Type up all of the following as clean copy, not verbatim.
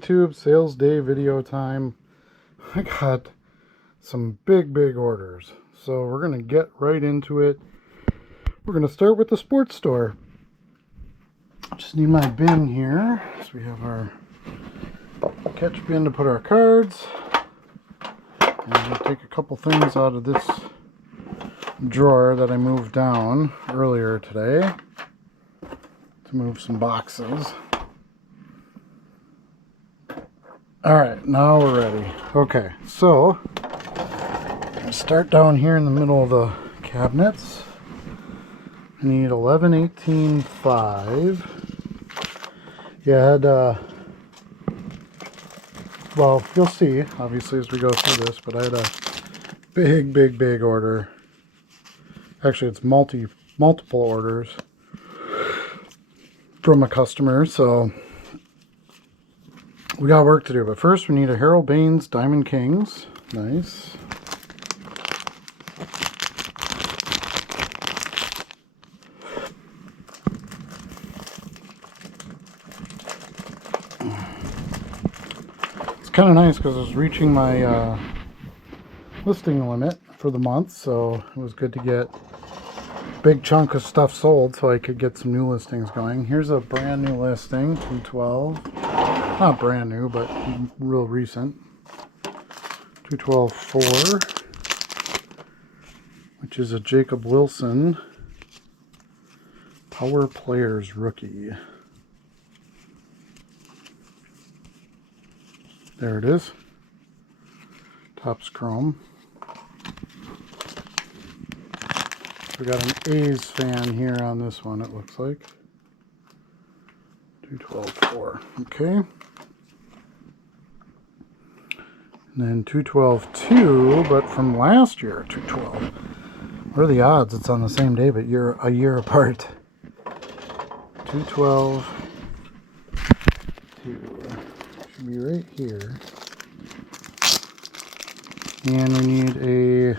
YouTube, sales day video time. I got some big orders, so we're gonna get right into it. We're gonna start with the sports store. Just need my bin here, so we have our catch bin to put our cards. And I'm gonna take a couple things out of this drawer that I moved down earlier today to move some boxes. Alright, now we're ready. Okay, so start down here in the middle of the cabinets. I need 11/18/5. Yeah, I had, well, you'll see, obviously, as we go through this, but I had a big order. Actually, it's multiple orders from a customer, so we got work to do. But first, we need a Harold Baines Diamond Kings. Nice. It's kind of nice because I was reaching my listing limit for the month, so it was good to get a big chunk of stuff sold so I could get some new listings going. Here's a brand new listing, 212. Not brand new, but real recent. 212-4, which is a Jacob Wilson Power Players rookie. There it is. Topps Chrome. We got an A's fan here on this one, it looks like. 212-4. Okay. And then 212-2, but from last year, 212. What are the odds it's on the same day, but you're a year apart? 212-2. Should be right here. And we need a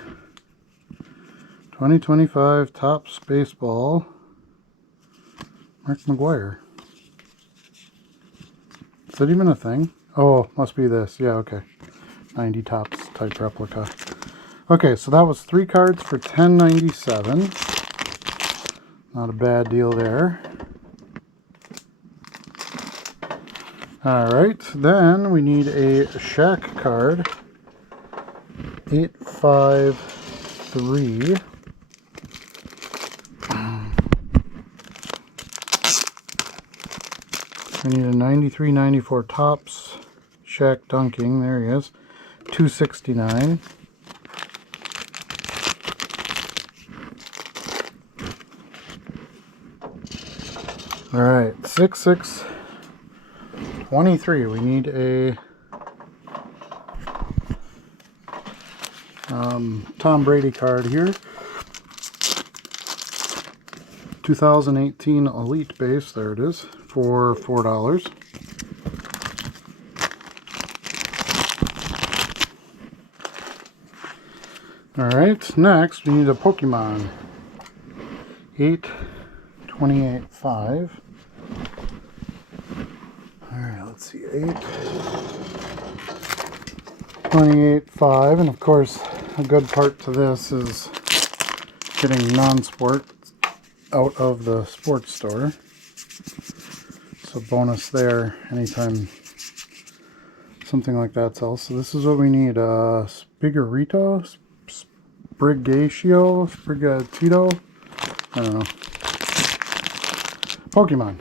2025 Topps Baseball Mark McGwire. Is that even a thing? Oh, must be this. Yeah, okay. 90 Topps type replica. Okay, so that was 3 cards for $10.97. Not a bad deal there. Alright, then we need a Shaq card. 853. We need a 93-94 Topps Shaq dunking. There he is. 269. All right, 6623. We need a Tom Brady card here. 2018 Elite base. There it is for $4. Alright, next we need a Pokemon. 8/28/5. Alright, let's see. 8/28/5. And of course, a good part to this is getting non-sport out of the sports store. So bonus there anytime something like that sells. So this is what we need. Spigarito? Sprigatito? I don't know. Pokemon.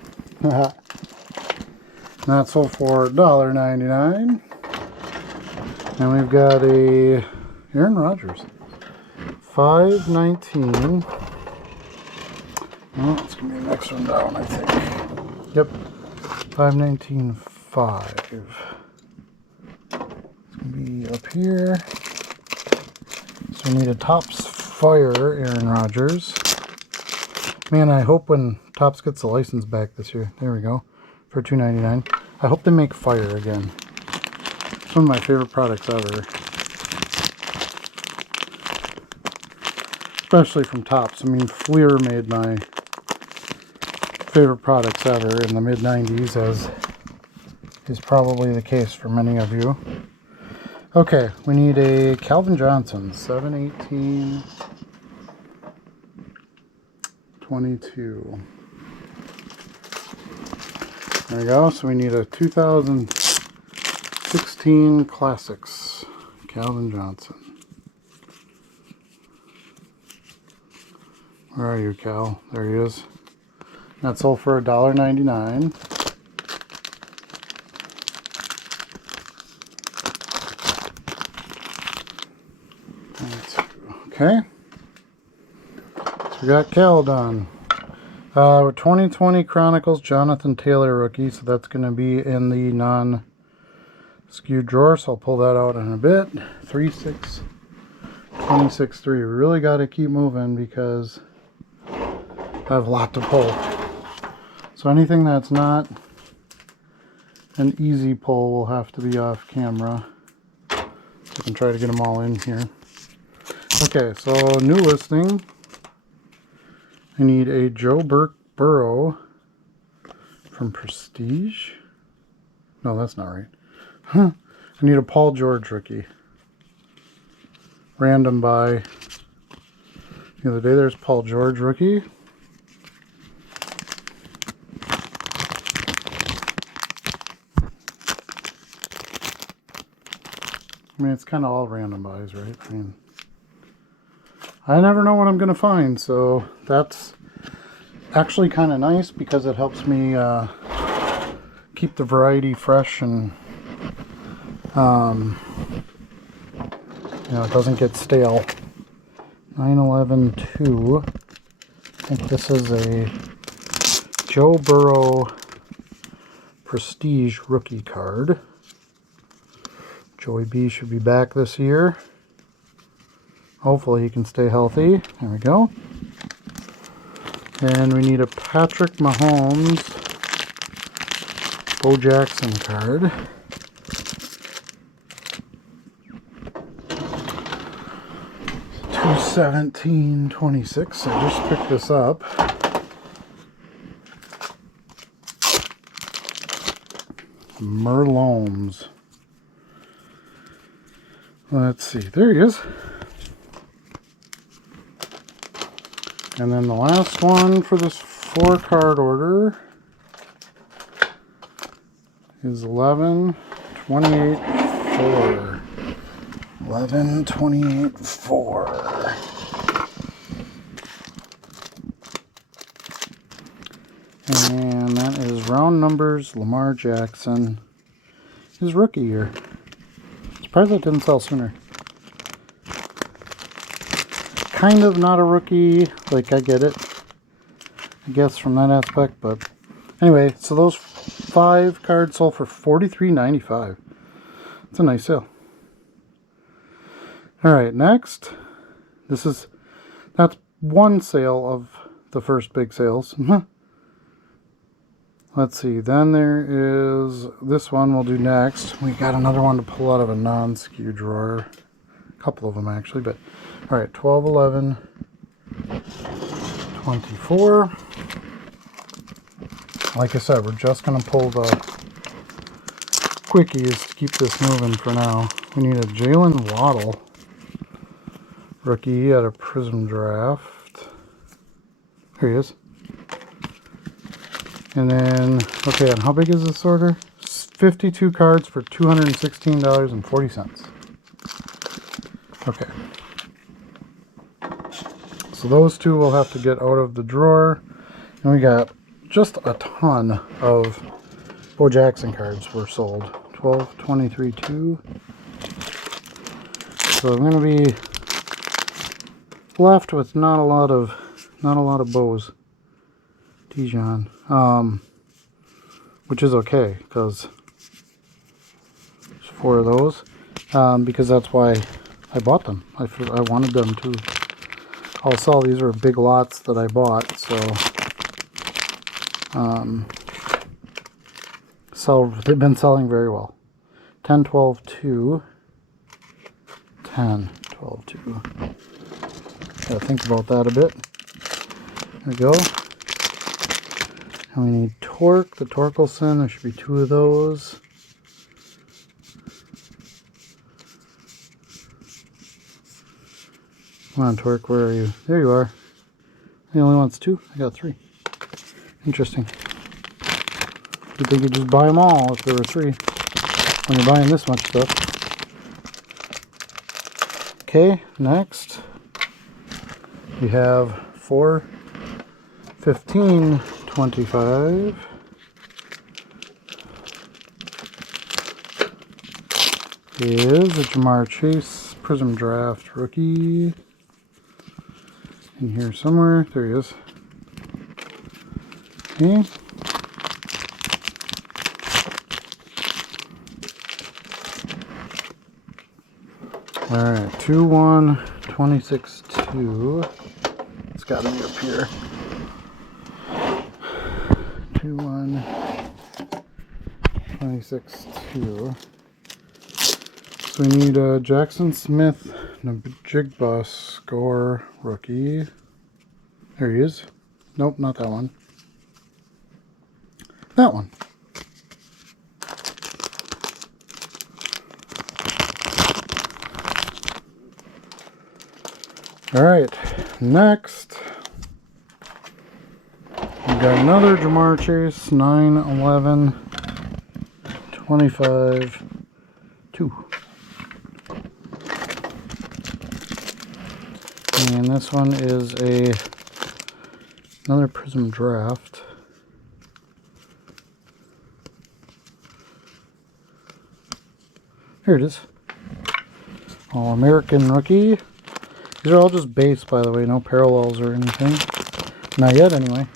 That sold for $1.99. And we've got a Aaron Rodgers. 5/19. Oh, it's going to be the next one down, I think. Yep. 5/19/5. It's going to be up here. So we need a Topps Fire Aaron Rodgers. Man, I hope when Topps gets the license back this year. There we go. For $2.99. I hope they make Fire again. It's one of my favorite products ever. Especially from Topps. I mean, Fleer made my favorite products ever in the mid-90s as is probably the case for many of you. Okay, we need a Calvin Johnson 718 22. There we go. So we need a 2016 Classics Calvin Johnson. Where are you, Cal? There he is. That sold for $1.99. Okay. So we got Cal done. 2020 Chronicles Jonathan Taylor rookie, so that's going to be in the non-skewed drawer, so I'll pull that out in a bit. 3/6 26/3. We really got to keep moving because I have a lot to pull. So anything that's not an easy pull will have to be off camera. So I can try to get them all in here. Okay, so new listing. I need a Joe Burrow from Prestige. No, that's not right. Huh. I need a Paul George rookie. Random buy. The other day there's Paul George rookie. I mean, it's kind of all random buys, right? I mean, I never know what I'm going to find, so that's actually kind of nice because it helps me keep the variety fresh and it doesn't get stale. 9/11/2. I think this is a Joe Burrow Prestige rookie card. Joey B should be back this year. Hopefully he can stay healthy. There we go. And we need a Patrick Mahomes Bo Jackson card. $217.26. I just picked this up. Merloms. Let's see. There he is. And then the last one for this 4-card order is 11/28/4. 11/28/4. And that is round numbers Lamar Jackson, his rookie year. Surprised that didn't sell sooner. Kind of not a rookie, like I get it, I guess, from that aspect, but anyway, so those 5 cards sold for $43.95. It's a nice sale. Alright, next, that's one sale of the first big sales. Let's see, then there is this one we'll do next. We got another one to pull out of a non-skew drawer. A couple of them actually, but alright, 12/11/24. Like I said, we're just going to pull the quickies to keep this moving for now. We need a Jalen Waddle rookie at a Prism draft. Here he is. And then, okay, and how big is this order? 52 cards for $216.40. Okay. So those two we'll have to get out of the drawer. And we got just a ton of Bo Jackson cards were sold. 12/23/2. So I'm going to be left with not a lot of Bo's. Dijon. Which is okay, because there's 4 of those. Because that's why I bought them. I wanted them to all sell. These were big lots that I bought, so they've been selling very well. 10/12/2. 10/12/2. Gotta think about that a bit. There we go. And we need Torque, the Torkelson. There should be 2 of those. Come on, Torque, where are you? There you are. He only wants 2. I got 3. Interesting. You'd think you'd just buy them all if there were 3. When you're buying this much stuff. Okay, next we have 4, 15, 25. Is a Ja'Marr Chase Prism Draft rookie. In here somewhere. There he is. Okay. Alright, 2-1, 26-2. It's got to be up here. 2-1, 26-2. So we need Jackson Smith, Najigba score rookie. There he is. Nope, not that one. That one. Alright, next we got another Ja'Marr Chase, 9, 11, 25, 2. And this one is another Prism Draft. Here it is. All-American rookie. These are all just base, by the way, no parallels or anything. Not yet, anyway.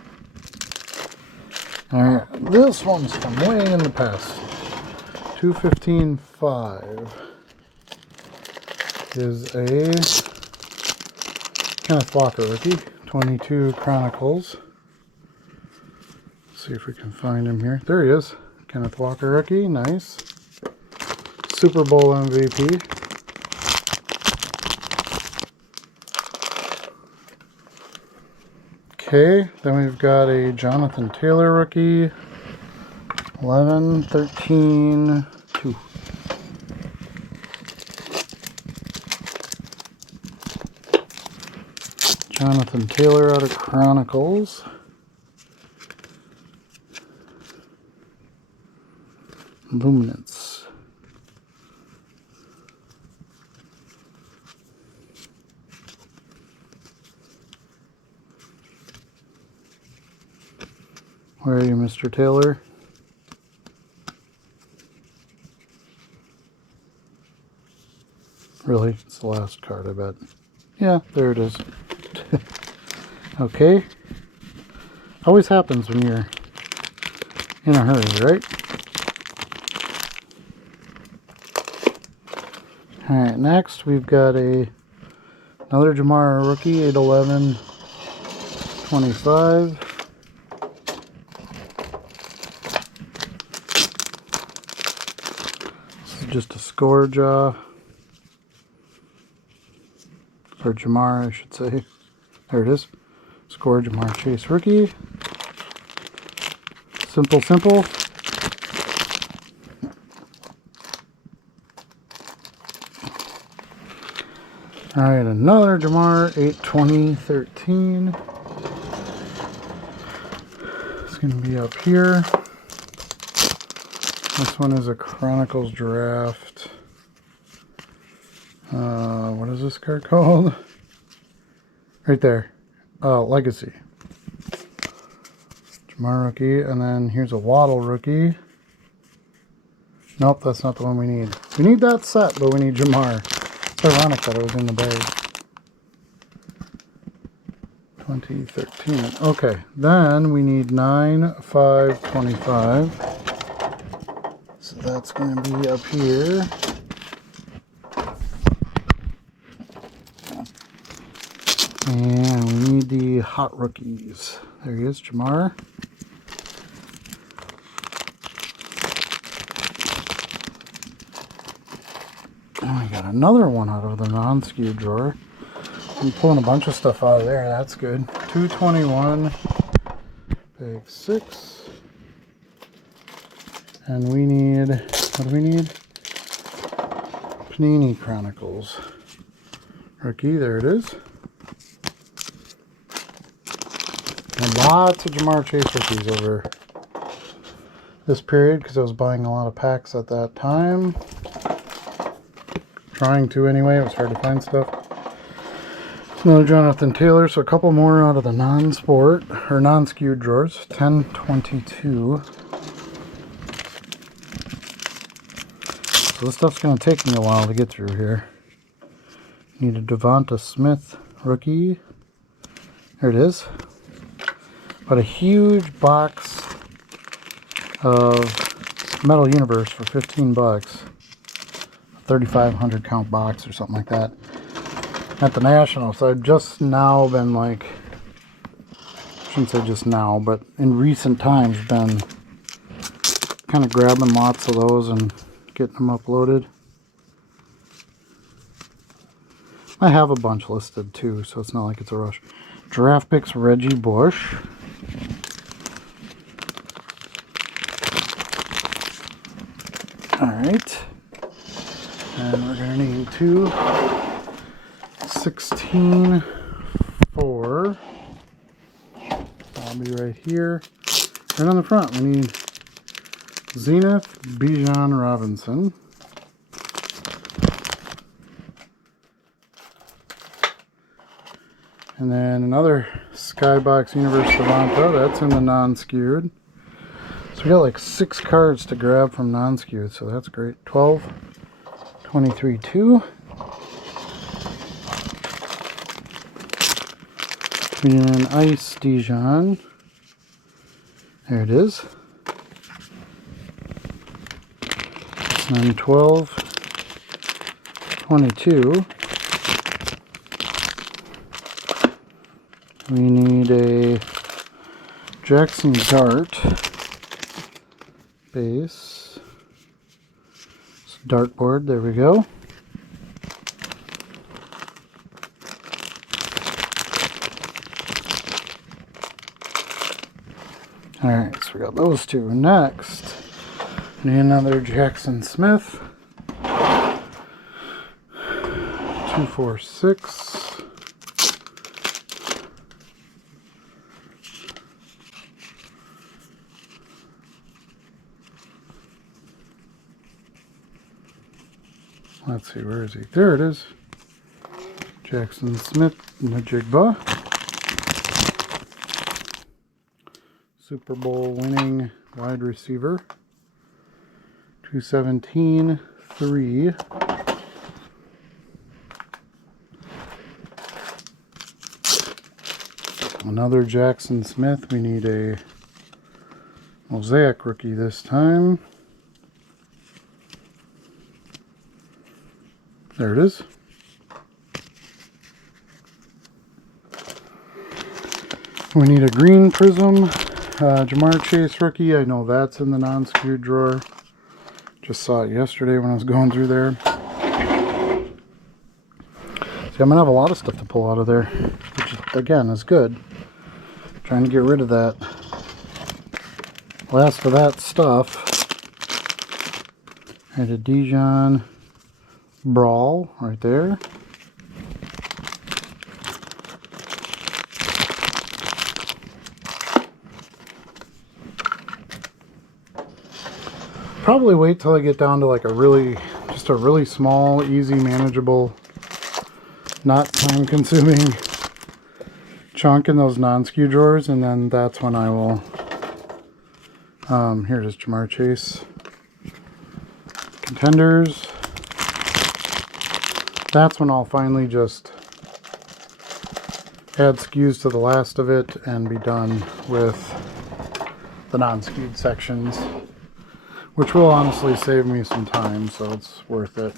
Alright, this one's from way in the past. 215-5 is a Kenneth Walker rookie. 22 Chronicles. Let's see if we can find him here. There he is. Kenneth Walker rookie, nice. Super Bowl MVP. Okay, then we've got a Jonathan Taylor rookie, 11, 13, 2. Jonathan Taylor out of Chronicles. Luminance. Where are you, Mr. Taylor? Really? It's the last card, I bet. Yeah, there it is. Okay. Always happens when you're in a hurry, right? Alright, next we've got another Ja'Marr rookie, 811 25. This is just a score jaw. Or Ja'Marr, I should say. There it is. Score Ja'Marr Chase rookie. Simple, simple. Alright, another Ja'Marr, 8/20/13. It's going to be up here. This one is a Chronicles draft. What is this card called? Right there. Legacy. Ja'Marr rookie, and then here's a Waddle rookie. Nope, that's not the one we need. We need that set, but we need Ja'Marr. It's ironic that it was in the bag. 2013. Okay, then we need 9/5/25. So that's going to be up here. And we need the hot rookies. There he is, Ja'Marr. Oh, we got another one out of the non-skewed drawer. I'm pulling a bunch of stuff out of there. That's good. 221, bag 6. And we need, what do we need? Panini Chronicles. rookie. There it is. And lots of Jamar Chase rookies over this period because I was buying a lot of packs at that time. Trying to anyway. It was hard to find stuff. Another Jonathan Taylor. So a couple more out of the non-sport or non-skewed drawers. 1022. So this stuff's going to take me a while to get through here. Need a Devonta Smith rookie. There it is. But a huge box of Metal Universe for 15 bucks. 3,500 count box or something like that at the National. So I've just now been like, I shouldn't say just now, but in recent times been kind of grabbing lots of those and getting them uploaded. I have a bunch listed too, so it's not like it's a rush. Draft picks Reggie Bush. Alright. And we're going to need 2 16-4. I'll be right here. Right on the front, we need Zenith Bijan Robinson. And then another Skybox Universe Devonta. That's in the non-skewed. So we got like 6 cards to grab from non-skewed, so that's great. 12, 23-2. And Ice Dijon. There it is. And then 12, 22. We need a Jackson Dart base. Dartboard, there we go. Alright, so we got those 2. Next, need another Jackson Smith. 246. Let's see, where is he? There it is. Jackson Smith, Najigba. Super Bowl winning wide receiver. 217-3. Another Jackson Smith. We need a Mosaic rookie this time. There it is. We need a green prism. Jamar Chase rookie. I know that's in the non-skewed drawer. Just saw it yesterday when I was going through there. See, I'm going to have a lot of stuff to pull out of there, which again is good. Trying to get rid of that last of that stuff. I had a Dijon Brawl right there. Probably wait till I get down to like just a really small, easy, manageable, not time consuming chunk in those non-skew drawers, and then that's when I will, here it is, Jamar Chase. Contenders. That's when I'll finally just add skews to the last of it and be done with the non-skewed sections, which will honestly save me some time, so it's worth it.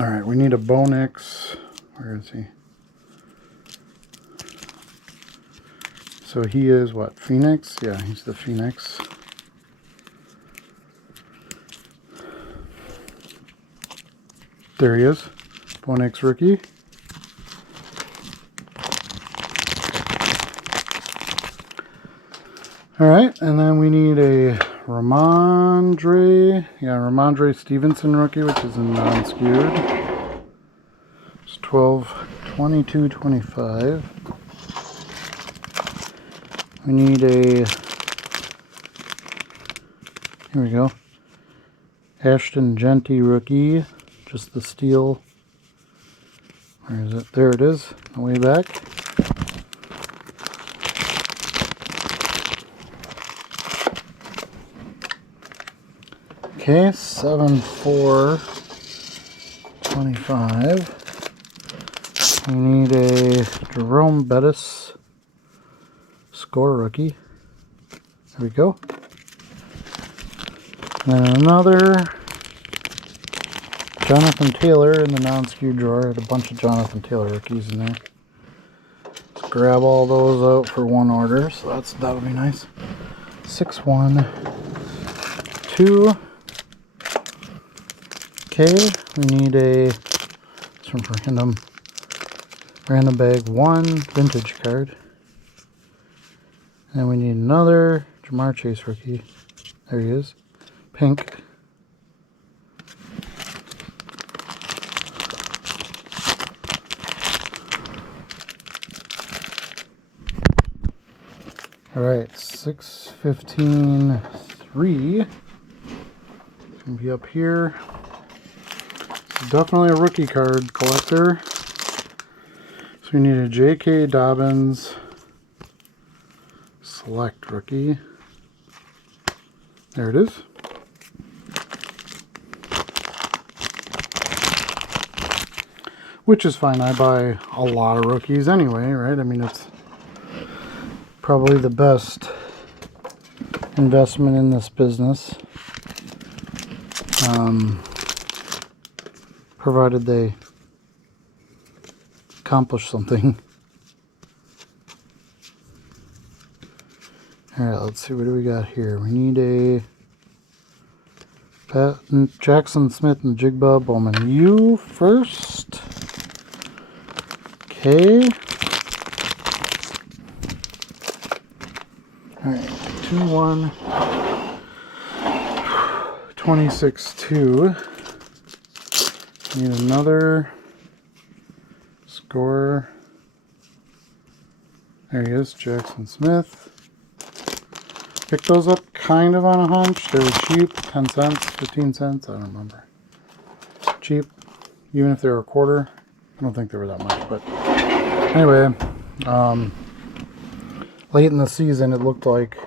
Alright, we need a Bo Nix. Where is he? So he is what? Phoenix? Yeah, he's the Phoenix. There he is. Bo Nix rookie. Alright, and then we need a Ramondre Stevenson rookie, which is a non-skewed. It's 12/22/25. We need a, here we go, Ashton Genty rookie, just the steel. Where is it? There it is, way back. Okay, 7/4/25. We need a Jerome Bettis score rookie. There we go. And another Jonathan Taylor in the non-skewed drawer. Had a bunch of Jonathan Taylor rookies in there. Let's grab all those out for one order, so that would be nice. 6/1/2. Okay, we need a, this one for random bag 1 vintage card. And we need another Jamar Chase rookie. There he is. Pink. Alright, 6/15/3. It's going to be up here. It's definitely a rookie card collector. So we need a J.K. Dobbins select rookie. There it is. Which is fine. I buy a lot of rookies anyway, right? I mean, it's probably the best investment in this business. Provided they accomplish something. Alright, let's see, what do we got here? We need a Jackson Smith and Jigba Bowman. You first. Okay. Alright, 2/1. 26/2. Need another score. There he is, Jackson Smith. Picked those up kind of on a hunch. They were cheap, 10 cents, 15 cents, I don't remember. Cheap, even if they were a quarter. I don't think they were that much, but anyway, late in the season it looked like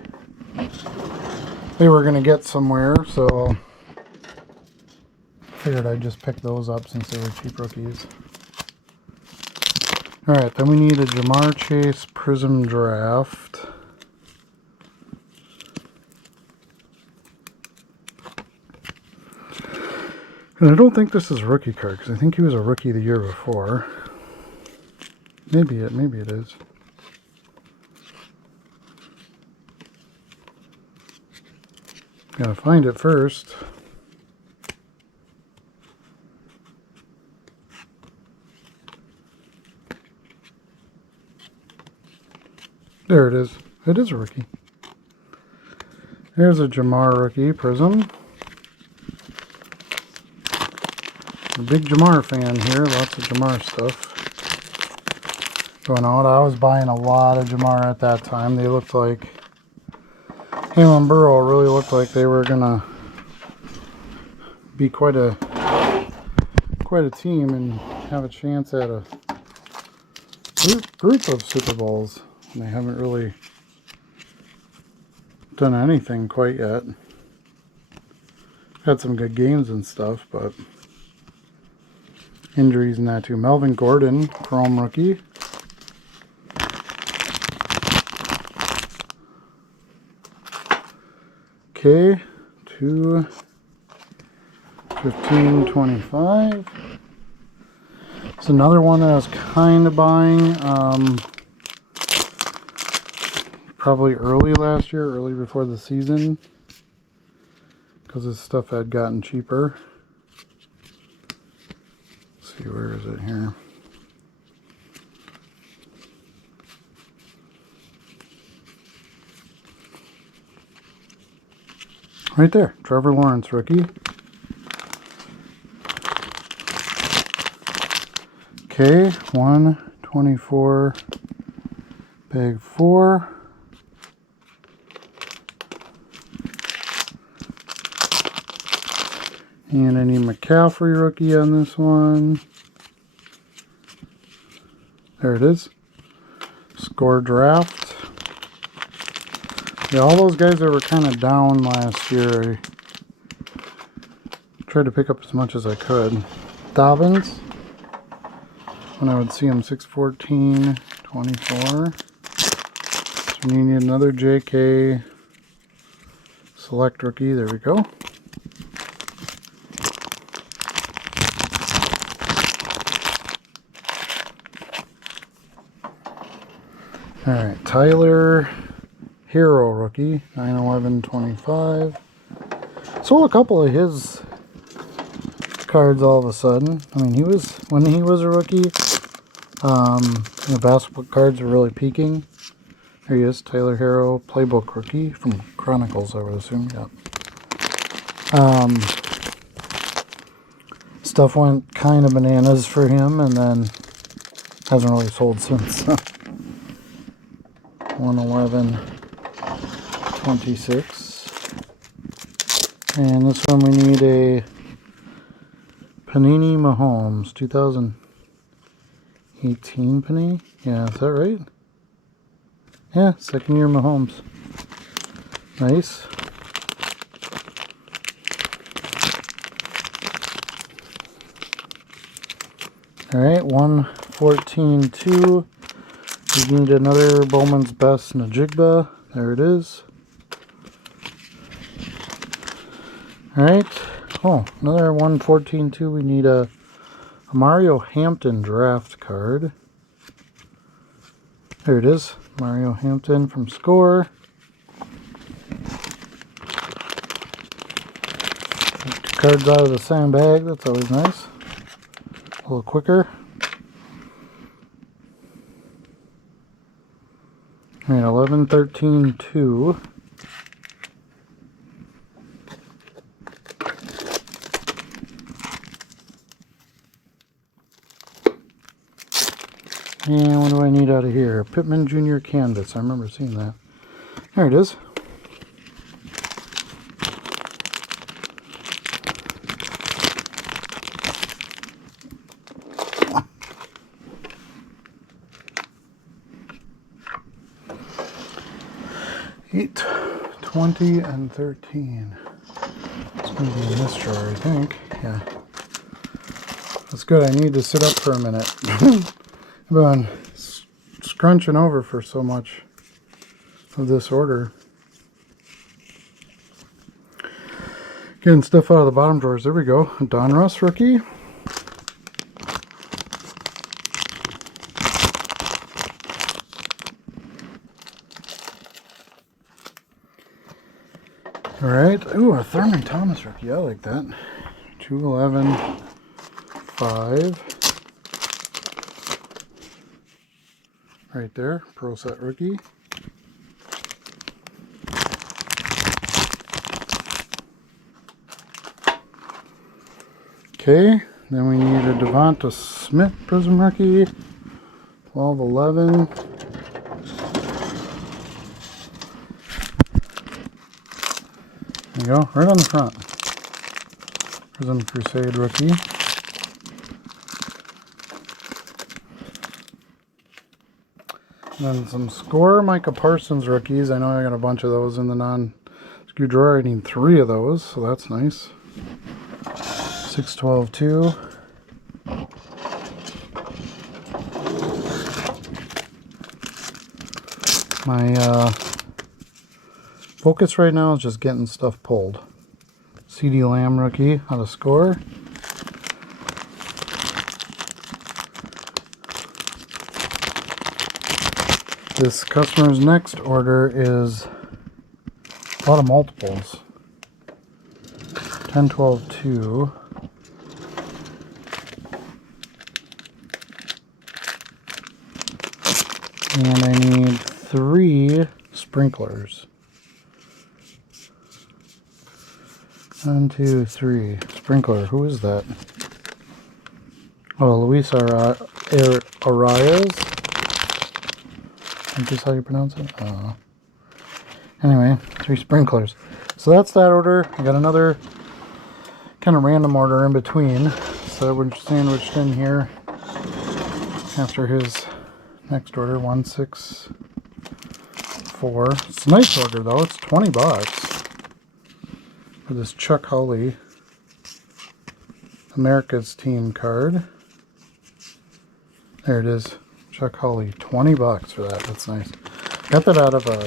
they were going to get somewhere, so figured I'd just pick those up since they were cheap rookies. Alright, then we need a Jamar Chase Prism Draft. And I don't think this is a rookie card, because I think he was a rookie the year before. Maybe it is. Gotta find it first. There it is. It is a rookie. There's a Jamar rookie Prism. A big Jamar fan here. Lots of Jamar stuff going on. I was buying a lot of Jamar at that time. They looked like, him and Burrow really looked like they were gonna be quite a team and have a chance at a group of Super Bowls. And they haven't really done anything quite yet. Had some good games and stuff, but injuries and that too. Melvin Gordon, Chrome rookie. Okay, 2/15/25. It's another one that I was kind of buying. Probably early last year, early before the season, because this stuff had gotten cheaper. Let's see, where is it here? Right there, Trevor Lawrence rookie. Okay, 124, bag 4. And I need McCaffrey rookie on this one. There it is. Score draft. Yeah, all those guys that were kind of down last year, I tried to pick up as much as I could. Dobbins, when I would see him, 614, 24. So we need another JK select rookie. There we go. Alright, Tyler Hero rookie, 9/11/25. Sold a couple of his cards all of a sudden. I mean, when he was a rookie, the basketball cards were really peaking. There he is, Tyler Hero, playbook rookie from Chronicles, I would assume. Yeah. Stuff went kind of bananas for him, and then hasn't really sold since. 1/11/26. And this one we need a Panini Mahomes 2018 Panini. Yeah, is that right? Yeah, second year Mahomes. Nice. Alright, 1/14/2. We need another Bowman's Best Najigba. There it is. Alright. Oh, another 1/14/2. We need a Mario Hampton draft card. There it is. Mario Hampton from Score. Take 2 cards out of the same bag. That's always nice. A little quicker. Alright, 11/13/2. And what do I need out of here? Pittman Jr. Canvas. I remember seeing that. There it is. Eight, 20, and 13. It's going to be in this drawer, I think. Yeah. That's good. I need to sit up for a minute. I've been scrunching over for so much of this order. Getting stuff out of the bottom drawers. There we go. Donruss rookie. Alright. Ooh, a Thurman Thomas rookie. I like that. 2/11/5. Right there. Pro set rookie. Okay. Then we need a Devonta Smith Prism rookie. 12/11. There you go, right on the front. Prism Crusade rookie. And then some Score Micah Parsons rookies. I know I got a bunch of those in the non-skew drawer. I need 3 of those, so that's nice. 6/12/2. My focus right now is just getting stuff pulled. CD Lamb rookie out of Score. This customer's next order is a lot of multiples. 10/12/2. And I need 3 sprinklers. 1, 2, 3. Sprinkler. Who is that? Oh, Luis Arias. Is this how you pronounce it? Anyway, 3 sprinklers. So that's that order. I got another kind of random order in between. So we're sandwiched in here after his next order, 164. It's a nice order though. It's $20 for this Chuck Hulley America's Team card. There it is. Chuck Hulley, $20 for that. That's nice. Got that out of a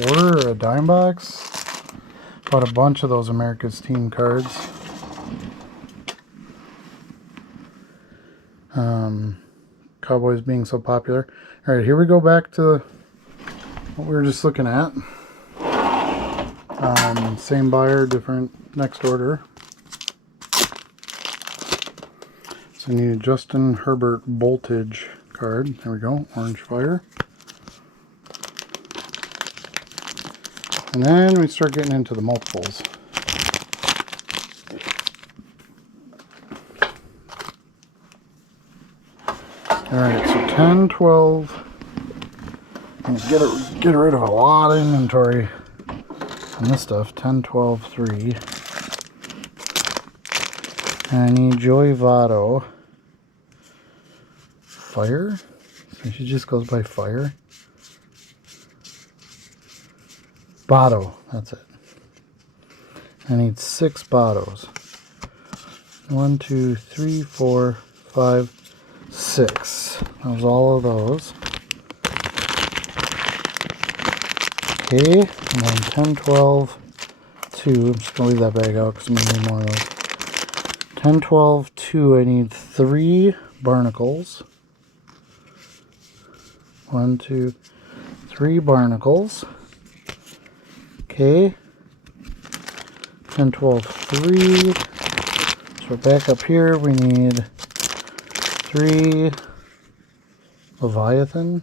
quarter or a dime box. Bought a bunch of those America's Team cards. Cowboys being so popular. Alright, here we go back to what we were just looking at. Same buyer, different next order. So I need a Justin Herbert Voltage card. There we go, Orange Fire. And then we start getting into the multiples. Alright, so 10, 12. I'm gonna get rid of a lot of inventory on this stuff. 10, 12, 3. And I need Joey Votto. Fire? So she just goes by Fire. Votto, that's it. I need 6 Vottos. 1, 2, 3, 4, 5, 6. That was all of those. Okay, and then 10, 12, 2. I'm just going to leave that bag out because I'm going to need more of those. 10, 12, 2. I need 3 Barnacles. 1, 2, 3 Barnacles. Okay. 10, 12, 3. So back up here, we need 3 Leviathan.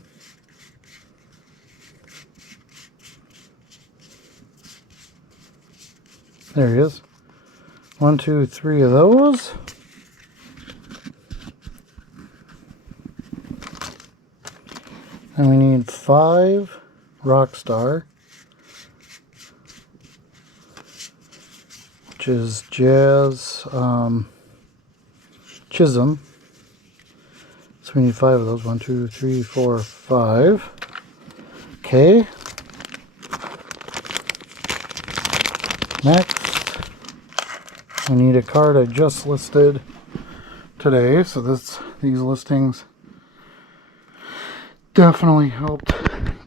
There he is. 1, 2, 3 of those. And we need 5 Rockstar, which is Jazz Chisholm. So we need 5 of those. 1, 2, 3, 4, 5. Okay. Next, we need a card I just listed today. So these listings definitely helped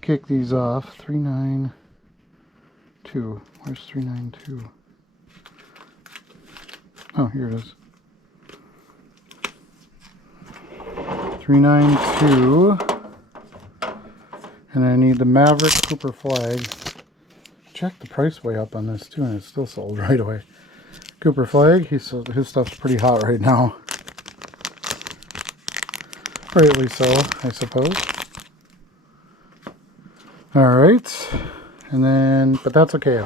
kick these off. 392. Where's 392? Oh, here it is. 392. And I need the Maverick Cooper Flag. Checked the price way up on this too, and it's still sold right away. Cooper Flag, his stuff's pretty hot right now. Rightly so, I suppose. Alright, and then, but that's okay.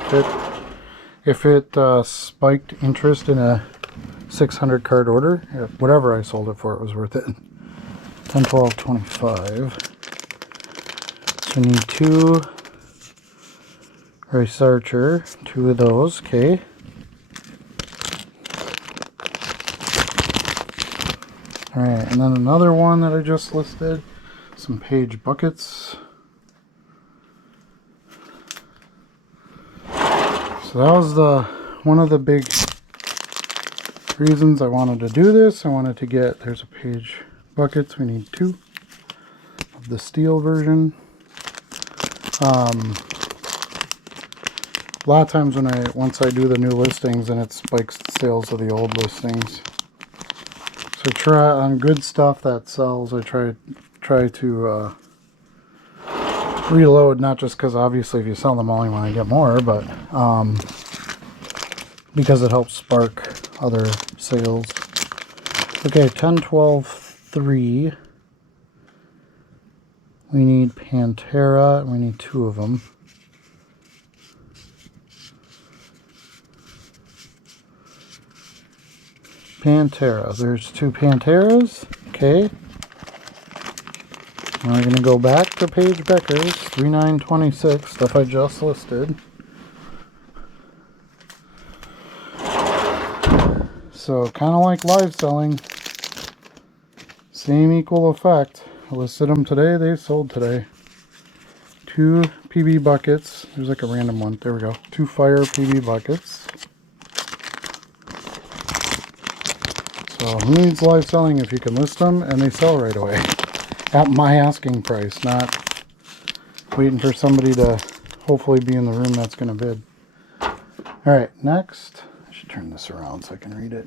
If it spiked interest in a 600 card order, whatever I sold it for, it was worth it. 10, 12, 25. So I need 2 Race Archer, 2 of those, okay. Alright, and then another one that I just listed, some Page Buckets. So that was one of the big reasons I wanted to do this. I wanted to get, there's a Page Buckets, we need 2 of the steel version. A lot of times once I do the new listings, and it spikes the sales of the old listings. So try on good stuff that sells. I try to reload, not just because obviously if you sell them all you want to get more, but because it helps spark other sales. Okay, 10, 12, 3. We need Pantera. We need 2 of them. Pantera. There's 2 Panteras. Okay. Now we're going to go back to Paige Becker's 3926, stuff I just listed. So kind of like live selling, same equal effect. I listed them today, they sold today. 2 PB buckets. There's like a random one. There we go. 2 fire PB buckets. So who needs live selling if you can list them and they sell right away? At my asking price, not waiting for somebody to hopefully be in the room that's going to bid. Alright, next. I should turn this around so I can read it.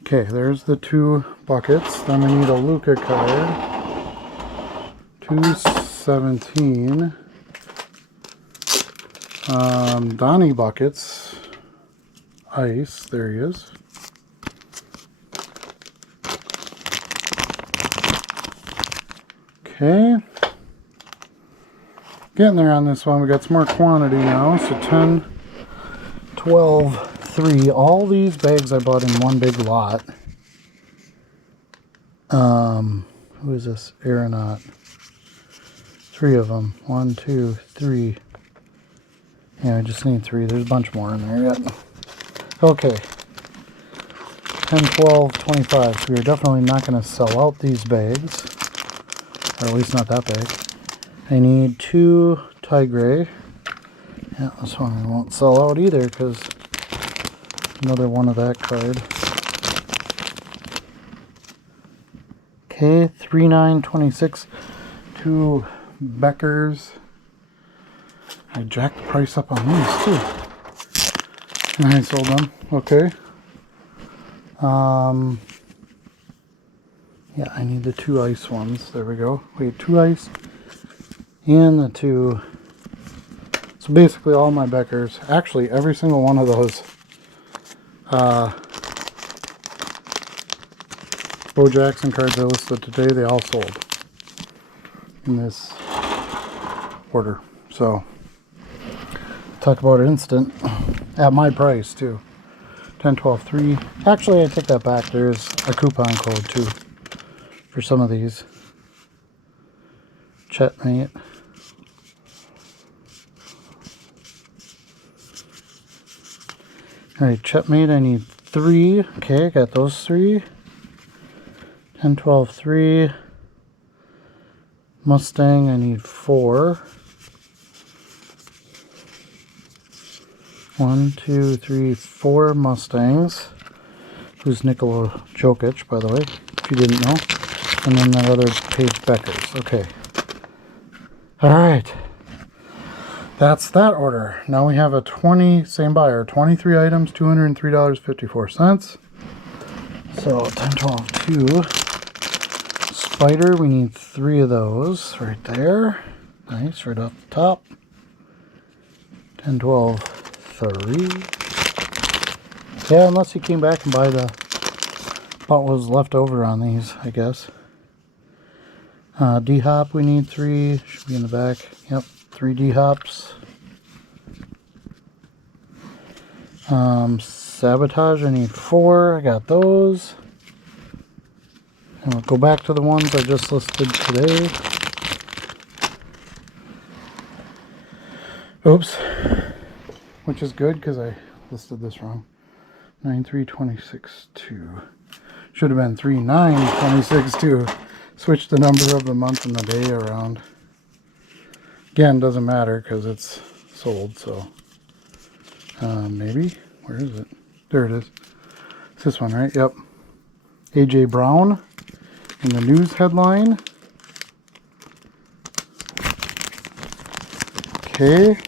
Okay, there's the 2 buckets. Then we need a Luca card. 217. Donnie buckets. Ice. There he is. Okay. Getting there on this one. We got some more quantity now. So 10, 12, 3. All these bags I bought in one big lot. Who is this? Aeronaut. 3 of them. 1, 2, 3. Yeah, I just need 3. There's a bunch more in there yet. Okay. 10, 12, 25. So we're definitely not going to sell out these bags. Or at least not that big. I need 2 Tigray. Yeah, this one I won't sell out either because another one of that card. Okay, 3926. 2 Beckers. I jacked the price up on these too. And I sold them. Okay. Yeah, I need the 2 ice ones. There we go. Wait, 2 ice and the 2. So basically all my Beckers, actually every single one of those Bo Jackson cards I listed today, they all sold in this order. So talk about instant at my price too. 10, 12, 3. Actually, I take that back. There's a coupon code too for some of these. Chetmate. Alright, Chetmate, I need 3. Okay, I got those 3. 10, 12, 3. Mustang, I need 4. 1, 2, 3, 4 Mustangs. Who's Nikola Jokic, by the way, if you didn't know. And then that other Paige Becker's. Okay. Alright. That's that order. Now we have a 20, same buyer, 23 items, $203.54. So 10, 12, 2. Spider, we need 3 of those right there. Nice, right off the top. 10, 12, 3. Yeah, unless he came back and buy what was left over on these, I guess. D-Hop, we need 3. Should be in the back. Yep, 3 D-Hops. Sabotage, I need 4. I got those. And we'll go back to the ones I just listed today. Oops. Which is good because I listed this wrong. 9/3/26/2. Should have been 3/9/26/2. Switch the number of the month and the day around. Again, doesn't matter because it's sold, so maybe. Where is it? There it is. It's this one, right? Yep. AJ Brown in the news headline. Okay.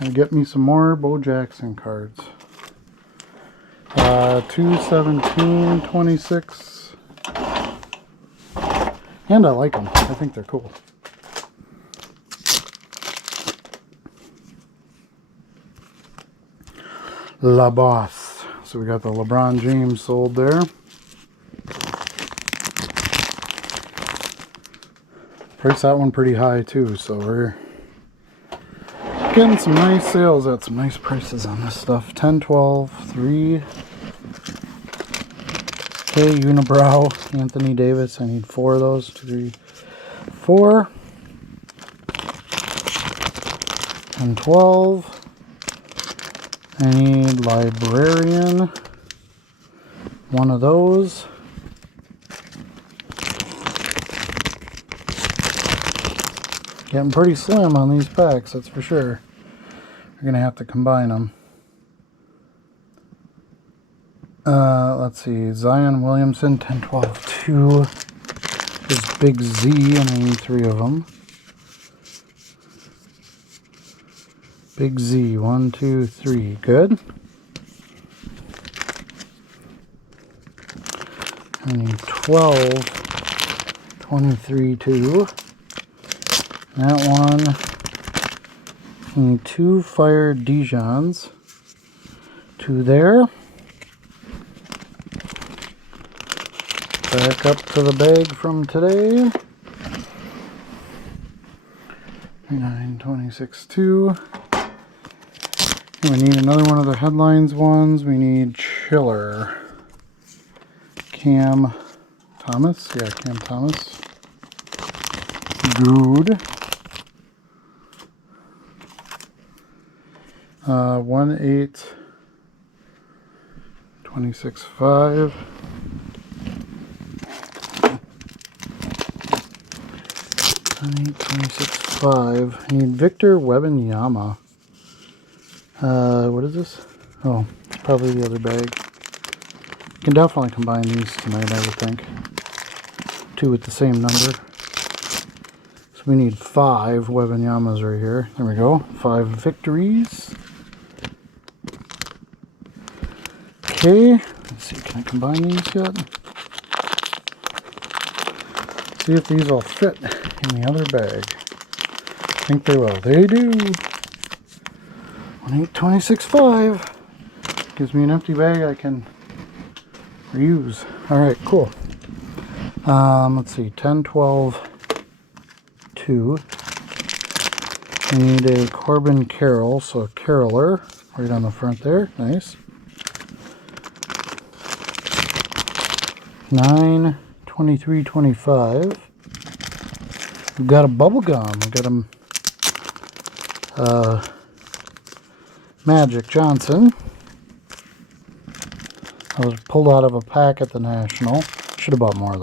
Gonna get me some more Bo Jackson cards. 2/17/26. And I like them. I think they're cool. La Boss. So we got the LeBron James sold there. Price that one pretty high too, so we're Getting some nice sales at some nice prices on this stuff. 10, 12, 3. Okay, Unibrow, Anthony Davis. I need 4 of those. 2, 3, 4. And 12. I need Librarian. 1 of those. Getting pretty slim on these packs, that's for sure. We're going to have to combine them. Let's see. Zion Williamson, 10, 12, 2. There's Big Z, and I need 3 of them. Big Z, 1, 2, 3. Good. I need 12, 23, 2. That one. I need 2 Fire Dijons. 2 there. Back up to the bag from today. 9, 26, 2. And we need another one of the headlines ones. We need Chiller. Cam Thomas. Yeah, Cam Thomas. Good. 1, 8, 26, 5. 8, 26, 5. I need Victor Wembanyama. What is this? Oh, it's probably the other bag. You can definitely combine these tonight, I would think. 2 with the same number. So we need 5 Wembanyama's right here. There we go. 5 victories. Okay. Let's see, can I combine these yet? See if these all fit in the other bag. I think they will. They do. 1, 8, 26, 5. Gives me an empty bag I can reuse. Alright, cool. Let's see. 10, 12, 2. I need a Corbin Carroll, so a Caroller right on the front there. Nice. 9, 23, 25. We've got a bubble gum. We got a Magic Johnson. I was pulled out of a pack at the National. Should have bought more of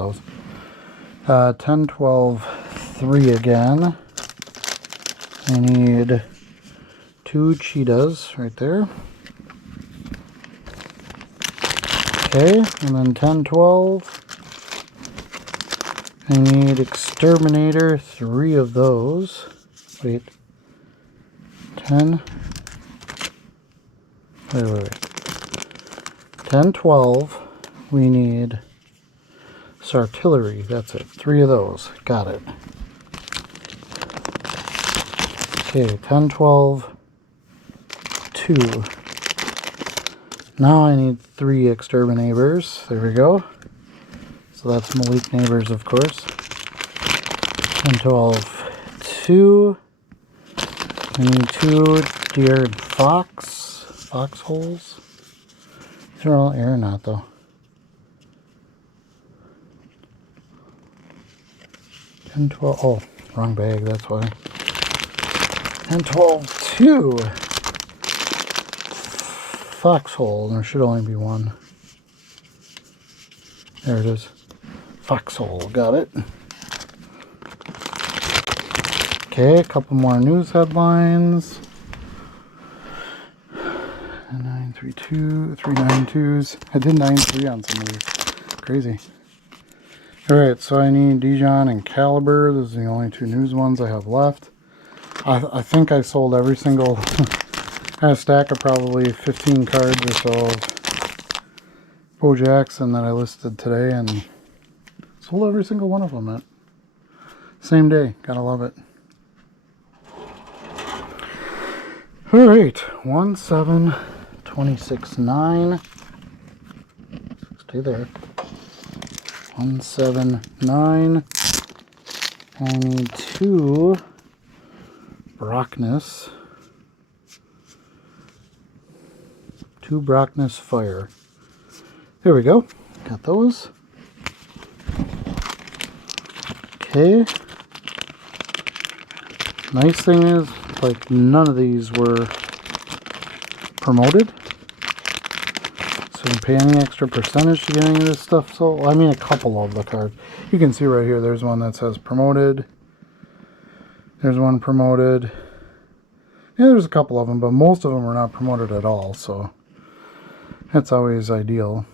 those. 10, 12, 3 again. I need 2 cheetahs right there. Okay, and then 10, 12. I need Exterminator, 3 of those. Wait. 10. Wait. 10, 12. We need Sartillery. That's it. 3 of those. Got it. Okay, 10, 12, 2. Now I need 3 Exterminators. There we go. So that's Malik Neighbors, of course. 10, 12, 2. I need 2 De'Aaron Foxholes. These are all aeronaut, though. 10, 12, oh, wrong bag, that's why. 10, 12, 2. Foxhole, there should only be 1. There it is. Foxhole, got it. Okay, a couple more news headlines. 932, 392s. I did 93 on some of these. Crazy. Alright, so I need Dijon and Caliber. Those are the only 2 news ones I have left. I think I sold every single... I had a stack of probably 15 cards or so of Bo Jackson that I listed today, and sold every single one of them at same day. Gotta love it. Alright, 1, 7, 26, 9. Stay there. 1, 7, 9. I need 2 Brockness. 2 Brockness Fire. There we go. Got those. Okay. Nice thing is, like, none of these were promoted. So you pay any extra percentage to get any of this stuff sold. Well, I mean, a couple of the cards. You can see right here, there's one that says promoted. There's one promoted. Yeah, there's a couple of them, but most of them are not promoted at all, so that's always ideal.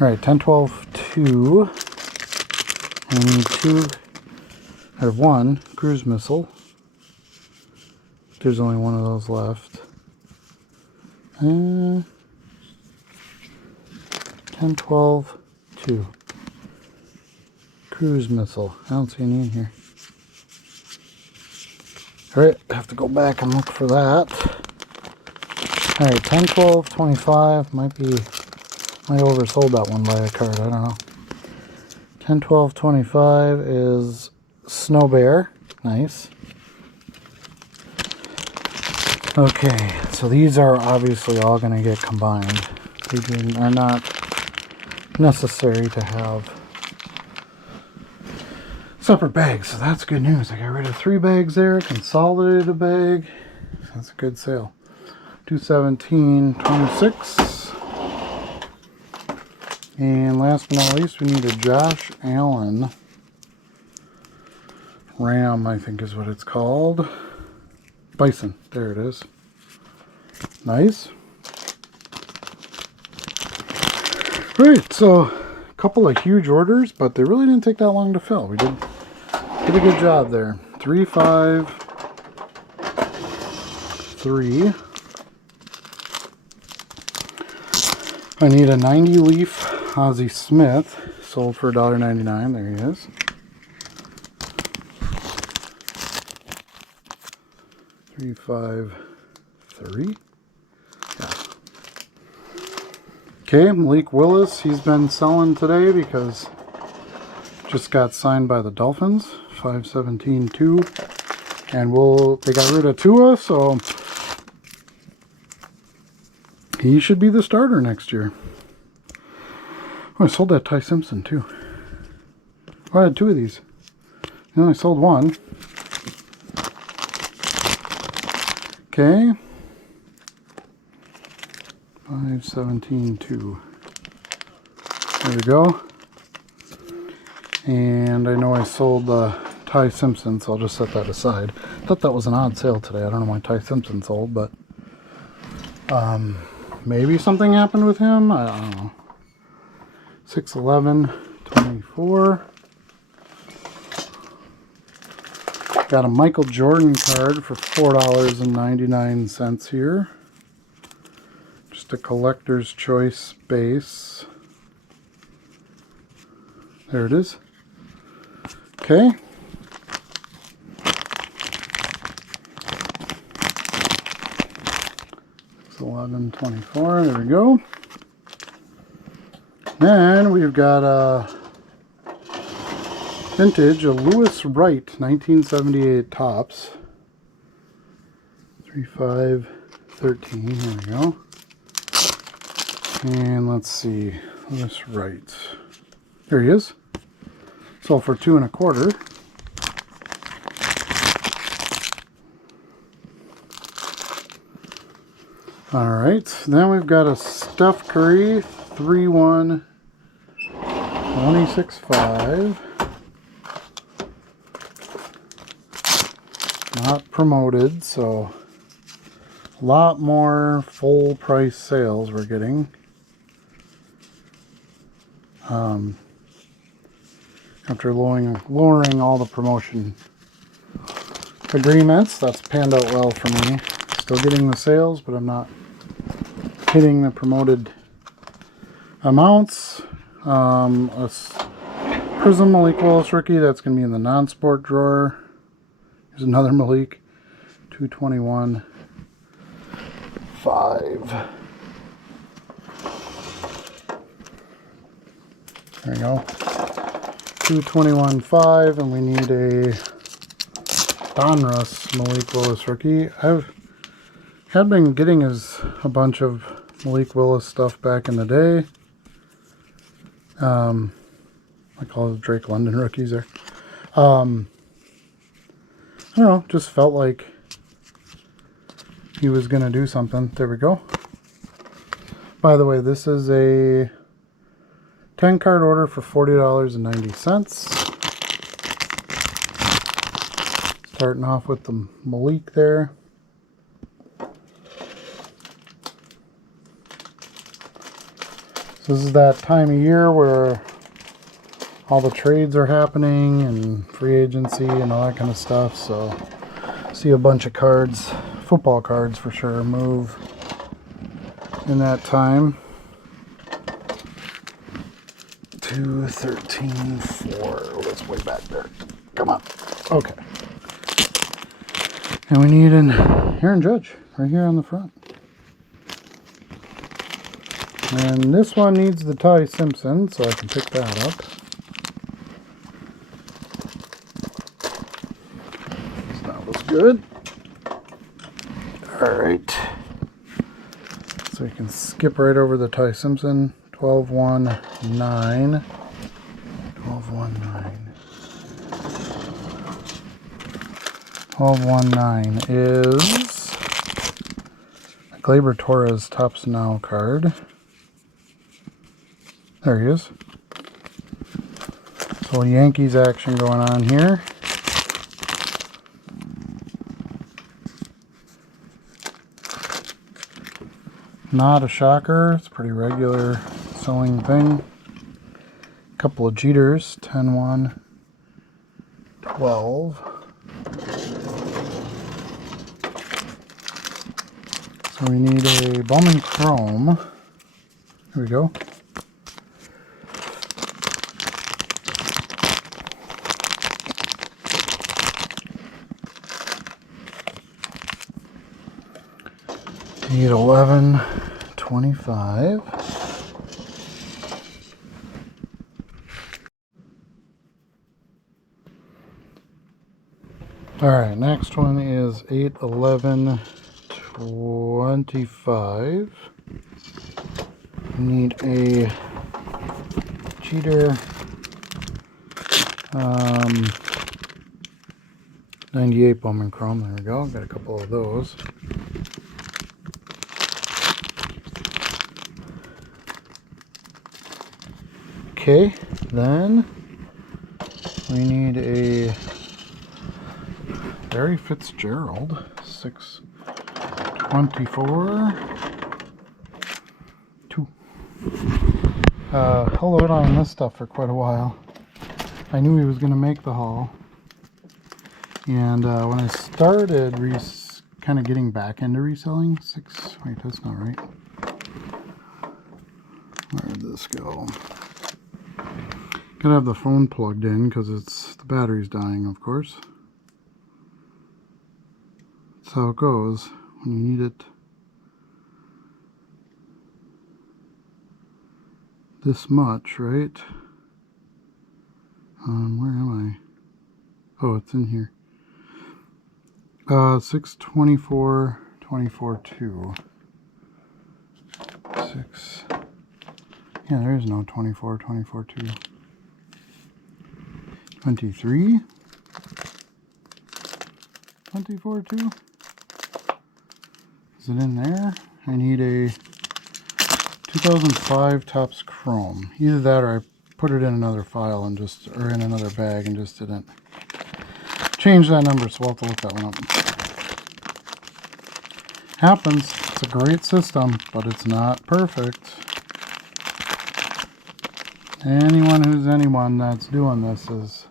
Alright, 10, 12, 2. I need 2, or 1 cruise missile. There's only one of those left. 10, 12, 2. Cruise missile. I don't see any in here. Alright, I have to go back and look for that. Alright, 10, 12, 25. Might oversold that one by a card. I don't know. 10, 12, 25 is Snow Bear. Nice. Okay, so these are obviously all going to get combined. These are not necessary to have separate bags, so that's good news. I got rid of 3 bags there, consolidated a bag. That's a good sale. 217.26. And last but not least, we need a Josh Allen Ram, I think is what it's called. Bison. There it is. Nice. Right, so a couple of huge orders, but they really didn't take that long to fill. We did a good job there. 3, 5, 3. I need a 90 leaf Ozzie Smith, sold for $1.99. There he is. Three, 5, 3. Yeah. Okay, Malik Willis. He's been selling today because just got signed by the Dolphins. 517.2, and they got rid of Tua, so he should be the starter next year. Oh, I sold that Ty Simpson too. Oh, I had 2 of these. And I sold one. Okay. 517.2. There we go. And I know I sold Ty Simpson, so I'll just set that aside. Thought that was an odd sale today. I don't know why Ty Simpson sold, but maybe something happened with him. I don't know. 611.24. Got a Michael Jordan card for $4.99 here. Just a collector's choice base. There it is. Okay. It's 11.24. There we go. And we've got a vintage, a Lewis Wright 1978 Topps. 3513. Here we go. And let's see, Lewis Wright. There he is. Sold for $2 1/4. All right, then we've got a Steph Curry 3-1 26.5. Not promoted, so a lot more full price sales we're getting. After lowering all the promotion agreements, that's panned out well for me. Still getting the sales, but I'm not hitting the promoted amounts. A Prism Malik Willis rookie, that's going to be in the non-sport drawer. Here's another Malik, 221.5. There you go. 221.5, and we need a Donruss Malik Willis rookie. I've had been getting a bunch of Malik Willis stuff back in the day. I call it Drake London rookies there. I don't know, just felt like he was going to do something. There we go. By the way, this is a 10 card order for $40.90. Starting off with the Malik there. So this is that time of year where all the trades are happening and free agency and all that kind of stuff. So see a bunch of cards, football cards for sure, move in that time. 2, 13, 4. That's way back there. Come on. Okay. And we need an Aaron Judge right here on the front. And this one needs the Ty Simpson, so I can pick that up. So that was good. Alright. So we can skip right over the Ty Simpson. 12-1-9. 12-1-9. 12-1-9 is a Gleyber Torres Topps Now card. There he is. So Yankees action going on here. Not a shocker. It's a pretty regular selling thing. A couple of Jeters. 10-1, 12. So we need a Bowman Chrome. Here we go. Need 11, 25. All right, next one is 8, 11, 25. Need a Jeter 98 Bowman Chrome. There we go. Got a couple of those. Okay, then we need a Barry Fitzgerald 6/24. 2. Held out on this stuff for quite a while. I knew he was going to make the haul. And when I started kind of getting back into reselling, 6, wait, that's not right. Where did this go? Gotta have the phone plugged in because the battery's dying, of course. That's how it goes when you need it this much, right? Where am I? Oh, it's in here. 6/24, 24/2. 6. Yeah, there is no 24, 24/2. 23. 24/2. Is it in there? I need a 2005 Topps Chrome. Either that or I put it in another file and or in another bag and just didn't change that number, so we'll have to look that one up. Happens. It's a great system, but it's not perfect. Anyone that's doing this is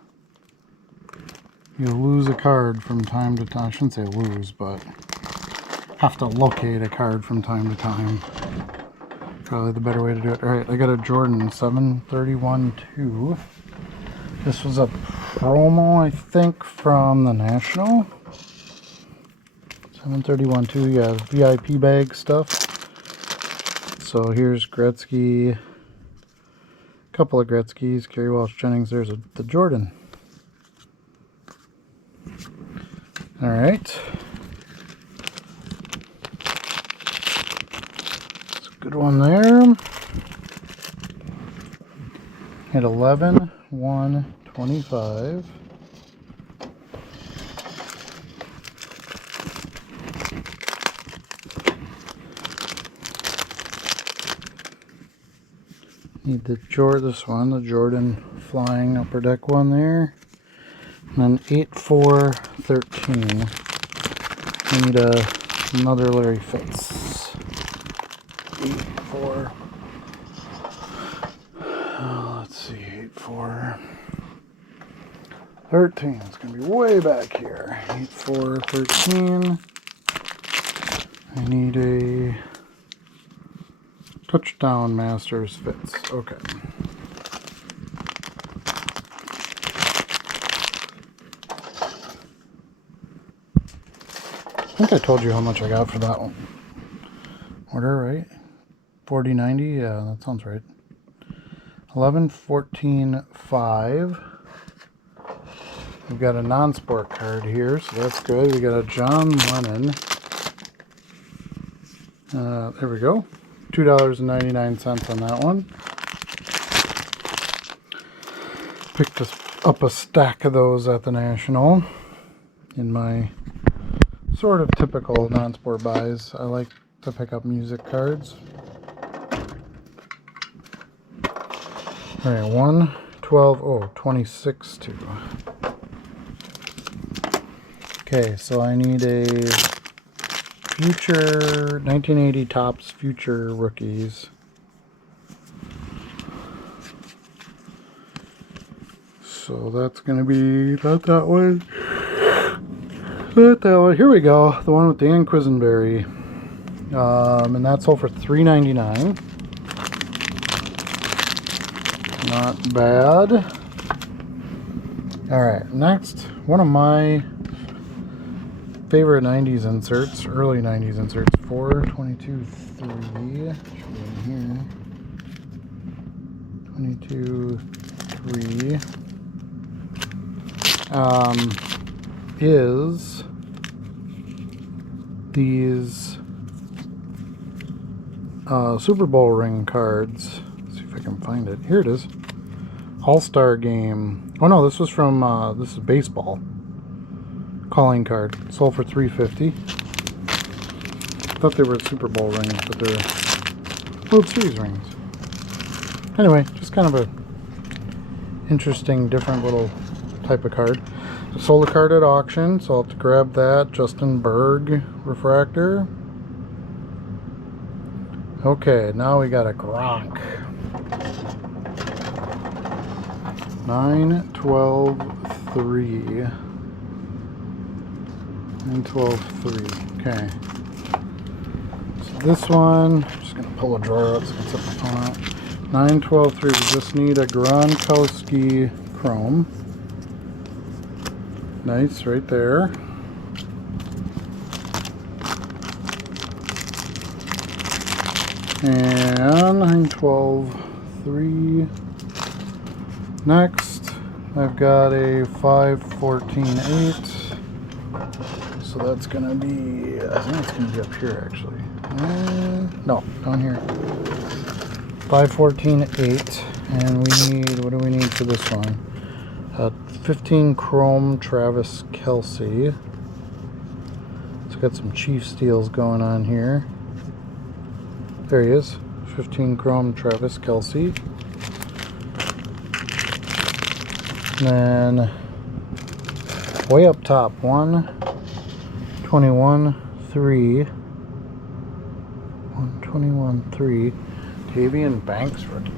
you lose a card from time to time. I shouldn't say lose, but have to locate a card from time to time. Probably the better way to do it. Alright, I got a Jordan 7/31/2. This was a promo, I think, from the National. 7/31/2, yeah, VIP bag stuff. So here's Gretzky. Couple of Gretzky's, Kerry Walsh Jennings. There's the Jordan. All right. Good one there. Hit 11, 1, 25. Need the this one, the Jordan Flying Upper Deck one there. And then 8, 4, 13. We need another Larry Fitz. 8, 4. Let's see, 8, 4. 13. It's going to be way back here. 8, 4, 13. I need a Touchdown Masters Fitz. Okay. I think I told you how much I got for that one. Order, right? 40.90? Yeah, that sounds right. 11, 14, 5. We've got a non-sport card here, so that's good. We got a John Lennon. There we go. $2.99 on that one. Picked up a stack of those at the National. In my sort of typical non-sport buys, I like to pick up music cards. Alright, 1, 12, 26 2. Okay, so I need a Future 1980 Topps Future Rookies. So that's going to be not that one. Not that one. Here we go. The one with Dan Quisenberry. And that sold for $3.99. Not bad. Alright, next. One of my favorite 90s inserts, early 90s inserts, 422 3, should be in here, 22 3, is these Super Bowl ring cards. Let's see if I can find it. Here it is. All-Star Game. Oh no, this was from, this is baseball. Calling card. Sold for $3.50. Thought they were Super Bowl rings, but they're World Series rings. Anyway, just kind of a interesting, different little type of card. I sold a card at auction, so I'll have to grab that. Justin Berg refractor. Okay, now we got a Gronk. 9, 12, 3. 9, 12, 3. Okay. So this one, I'm just going to pull a drawer up so I can set my phone out. 9, 12, 3. We just need a Gronkowski Chrome. Nice, right there. And 9, 12, 3. Next, I've got a 5, 14, 8. So that's going to be, I think it's going to be up here actually. No, down here. 5, 14, 8. And we need, what do we need for this one? 15 Chrome Travis Kelce. It's got some Chief Steals going on here. There he is. 15 Chrome Travis Kelce. And then way up top, 1, 21, 3. 121, 3. Tavian Banks rookie.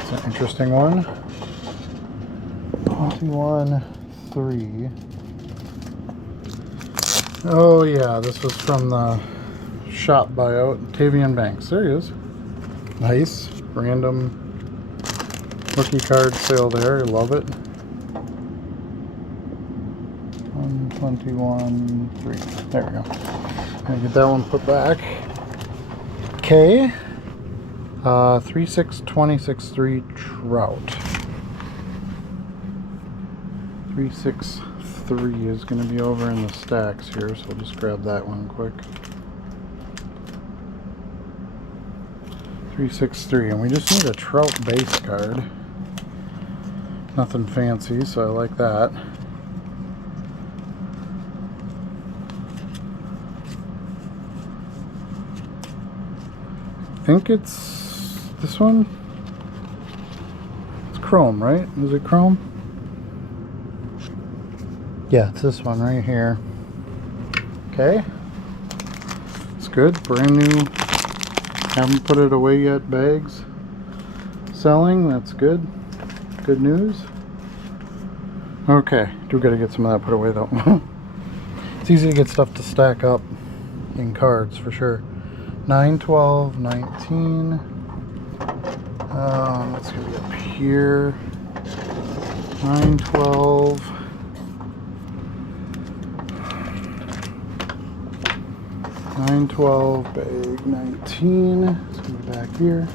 It's an interesting one. 21, 3. Oh yeah, this was from the shop buyout. Tavian Banks. There he is. Nice. Random rookie card sale there. I love it. 121, 3. There we go. Gonna get that one put back. Okay. 3, 6, 26, 3 Trout. 3, 6, 3 is going to be over in the stacks here, so we'll just grab that one quick. 363, and we just need a Trout base card. Nothing fancy, so I like that. I think it's this one. It's chrome, right? Is it chrome? Yeah, it's this one right here. Okay. It's good. Brand new. Haven't put it away yet. Bags. Selling. That's good. Good news. Okay. Do gotta get some of that put away though. It's easy to get stuff to stack up in cards for sure. 9, 12, 19. That's gonna be up here. 9, 12. 9, 12, bag 19. It's gonna be back here.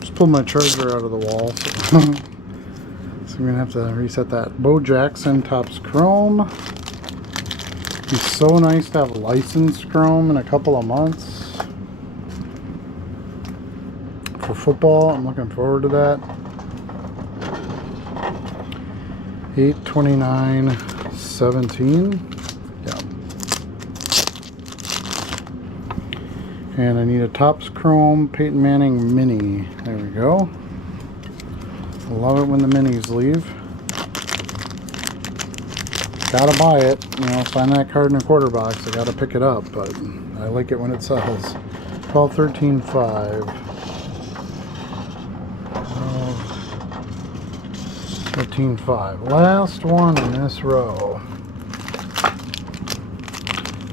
Just pulled my charger out of the wall, so, so I'm gonna have to reset that. Bo Jackson Topps Chrome. It's so nice to have licensed chrome in a couple of months for football. I'm looking forward to that. 8/29/17. Yeah. And I need a Topps Chrome Peyton Manning Mini. There we go. I love it when the minis leave. Gotta buy it. You know, find that card in a quarter box. I gotta pick it up, but I like it when it sells. 12, 13, 5. 13, 5. Last one in this row.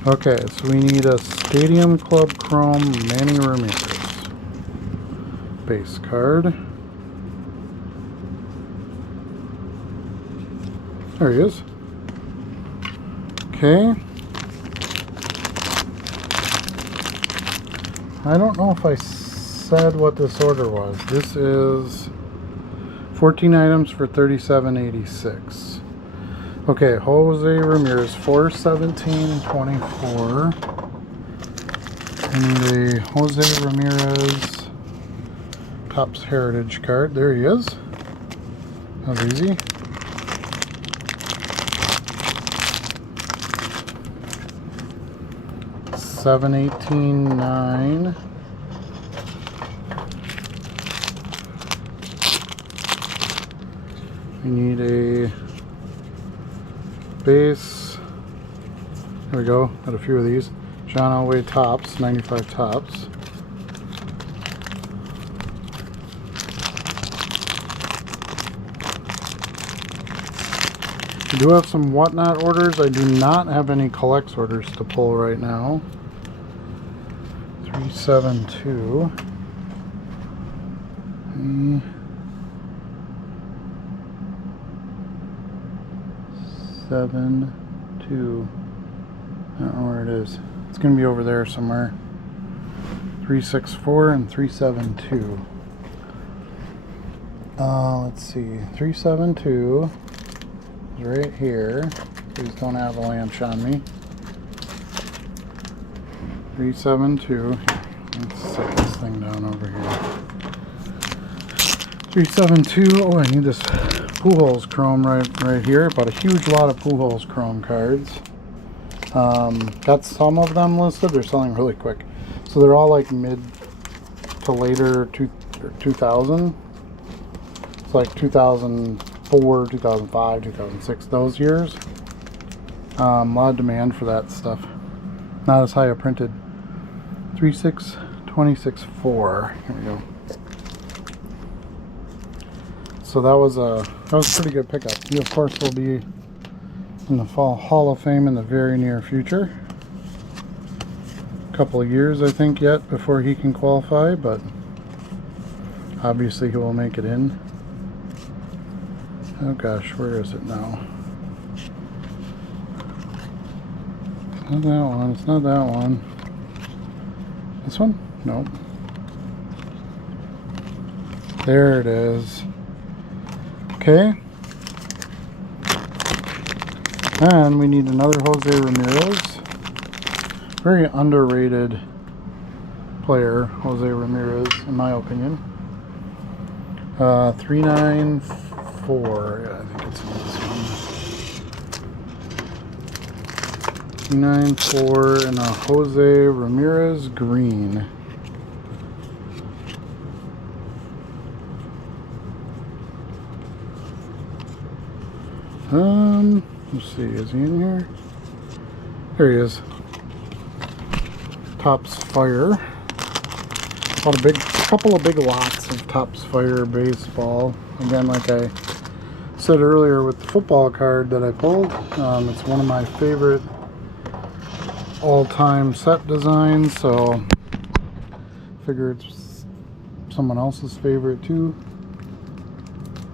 Okay, so we need a Stadium Club Chrome Manny Ramirez base card. There he is. Okay. I don't know if I said what this order was. This is 14 items for $37.86. Okay, Jose Ramirez, 4/17/24. And a Jose Ramirez Topps Heritage card. There he is. That was easy. $7.18.9. We need a base. There we go. Got a few of these. John Elway Topps, 95 Topps. We do have some Whatnot orders. I do not have any collects orders to pull right now. 372. 7, 2. I don't know where it is. It's going to be over there somewhere. 364 and 372. Let's see. 372 is right here. Please don't avalanche on me. 372. Let's set this thing down over here. 372. Oh, I need this Pujols Chrome right here. Bought a huge lot of Pujols Chrome cards. Got some of them listed. They're selling really quick. So they're all like mid to later 2000. It's like 2004, 2005, 2006, those years. A lot of demand for that stuff. Not as high a printed. 3626.4. Here we go. So that was a pretty good pickup. He of course will be in the Fall Hall of Fame in the very near future. A couple of years I think yet before he can qualify, but obviously he will make it in. Oh gosh, where is it now? It's not that one, it's not that one. This one? Nope. There it is. Okay. And we need another Jose Ramirez. Very underrated player, Jose Ramirez, in my opinion. 394. Yeah, I think it's in this one. 394 and a Jose Ramirez green. Let's see, is he in here? There he is. Topps Fire. Got a couple of big lots of Topps Fire baseball. Again, like I said earlier with the football card that I pulled, it's one of my favorite all-time set designs, so figure it's someone else's favorite too.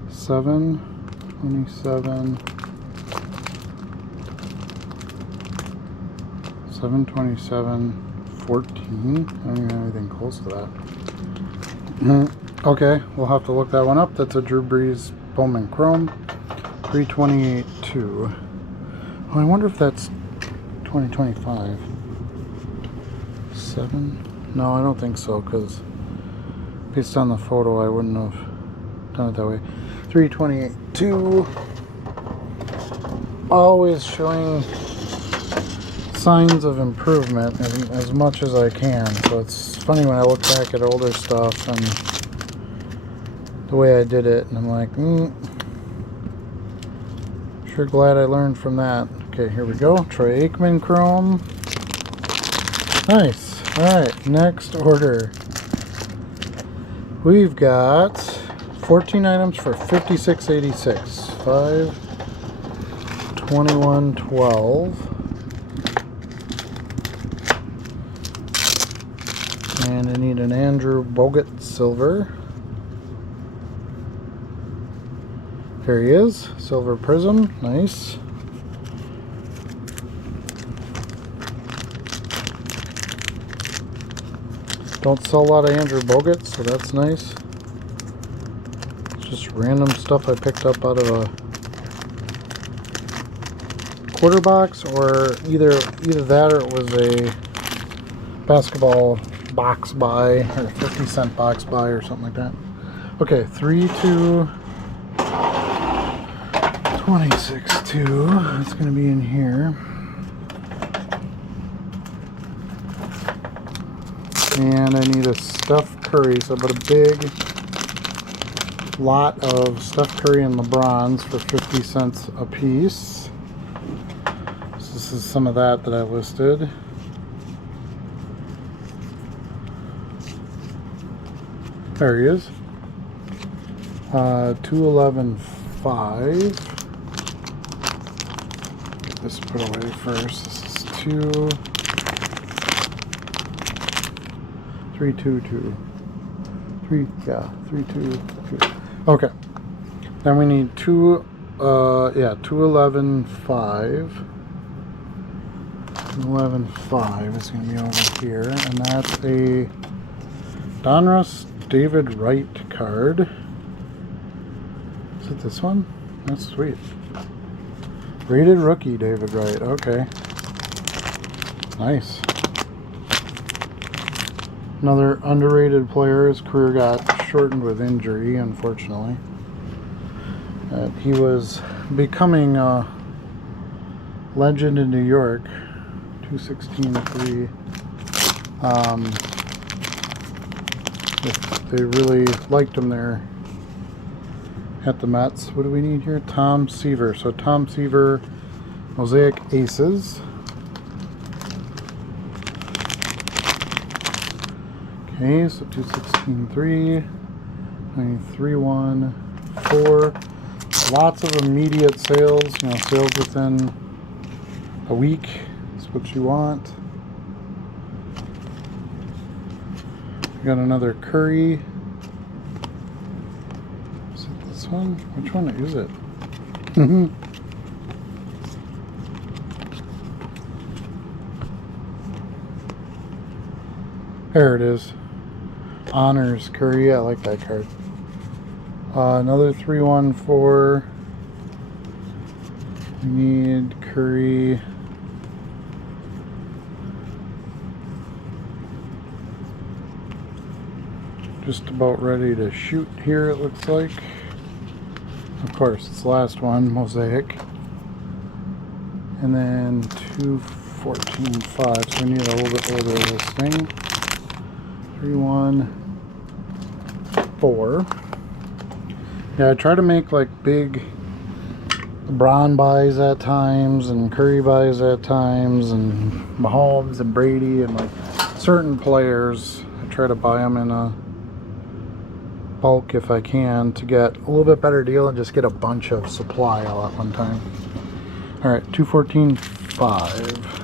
727, 727, 14. I don't even have anything close to that. Okay, we'll have to look that one up. That's a Drew Brees Bowman Chrome, 328-2. Oh, I wonder if that's 2025. 7? No, I don't think so, because based on the photo, I wouldn't have done it that way. 328-2. Always showing signs of improvement as much as I can. So it's funny when I look back at older stuff and the way I did it, and I'm like, sure glad I learned from that. Okay, here we go. Troy Aikman Chrome. Nice. Alright, next order. We've got 14 items for $56.86. 5/21/12. And I need an Andrew Bogut silver. Here he is, silver prism, nice. Don't sell a lot of Andrew Bogut, so that's nice. It's just random stuff I picked up out of a quarter box, or either that or it was a basketball box buy or 50-cent box buy or something like that. Okay, 3/2/26/2. That's going to be in here. And I need a Steph Curry, so I bought a big lot of Steph Curry and LeBrons for 50 cents a piece. So this is some of that I listed. There he is. 211.5. Get this put away first. This is 322. 322. Okay. Then we need 211.5. 211.5 is going to be over here, and that's a Donruss David Wright card. Is it this one? That's sweet. Rated rookie David Wright. Okay. Nice. Another underrated player. His career got shortened with injury, unfortunately. He was becoming a legend in New York. 216.3. They really liked him there at the Mets. What do we need here? Tom Seaver. So Tom Seaver Mosaic Aces. Okay, so 216.3, 93.1/4. Lots of immediate sales, sales within a week is what you want. We got another Curry. Is it this one? Which one is it? There it is. Honors Curry. I like that card. Another 314. We need Curry. just about ready to shoot here, it looks like. Of course, it's the last one, Mosaic. And then 214.5, so we need a little bit older of this thing. 314. Yeah, I try to make like big LeBron buys at times, and Curry buys at times, and Mahomes and Brady, and like certain players. I try to buy them in a bulk if I can to get a little bit better deal and just get a bunch of supply all at one time. Alright, 214.5.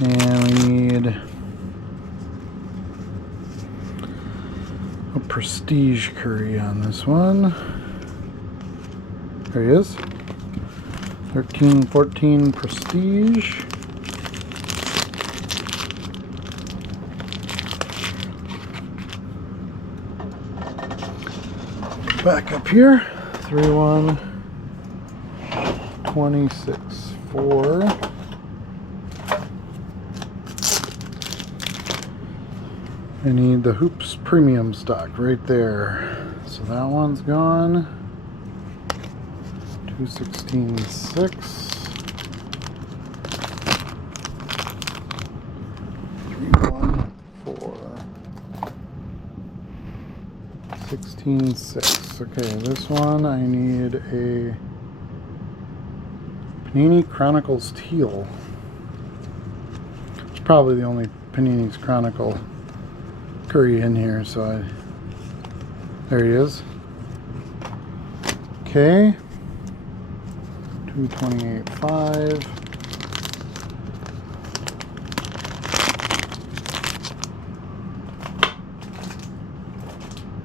And we need a Prestige Curry on this one. There he is. 1314 Prestige. Back up here. 3126.4. I need the Hoops Premium stock right there. So that one's gone. 216.6. 314. 16.6. Okay, this one I need a Panini Chronicles Teal. It's probably the only Panini's Chronicle Curry in here, so there he is. Okay. 228.5.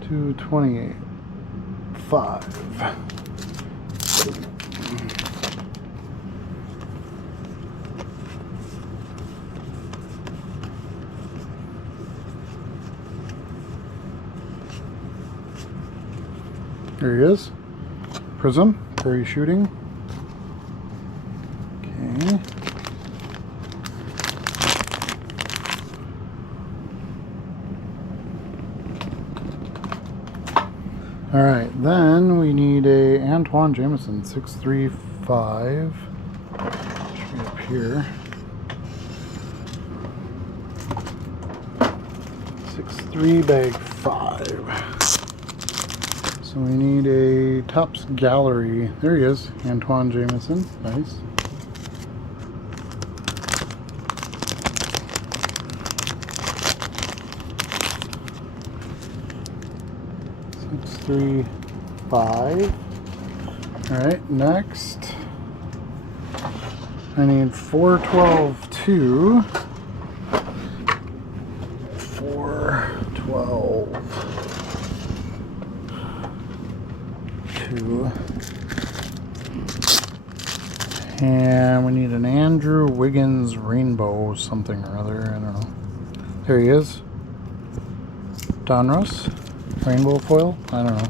$228.5. There he is. Prism, Curry shooting. Okay. Alright, then we need a Antoine Jameson 635. Should be up here. 6'3", bag 5. So we need a Topps Gallery. There he is, Antoine Jameson. Nice. Six, 3, 5. Alright, next I need 412.2. 412. And we need an Andrew Wiggins Rainbow something or other. I don't know. There he is. Donruss. Rainbow foil. I don't know.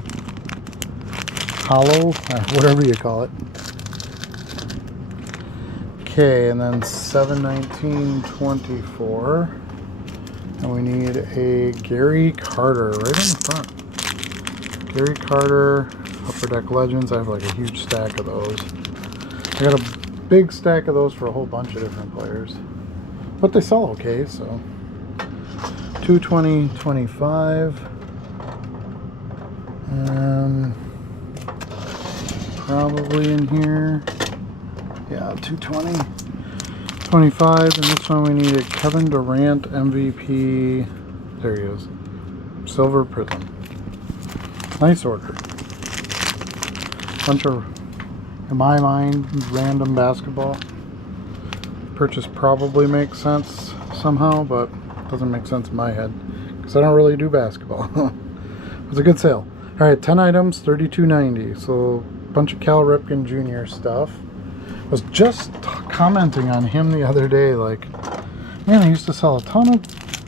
Hollow. Whatever you call it. Okay, and then 719.24. And we need a Gary Carter right in the front. Gary Carter. Upper Deck Legends. I have like a huge stack of those. I got a big stack of those for a whole bunch of different players. But they sell okay, so. 220.25. Probably in here. Yeah, 220.25. And this one we need a Kevin Durant MVP. There he is. Silver Prism. Nice order. Bunch of, in my mind, random basketball. Purchase probably makes sense somehow, but doesn't make sense in my head because I don't really do basketball. It was a good sale. All right, 10 items, $32.90. So a bunch of Cal Ripken Jr. stuff. I was just commenting on him the other day, like, man, I used to sell a ton of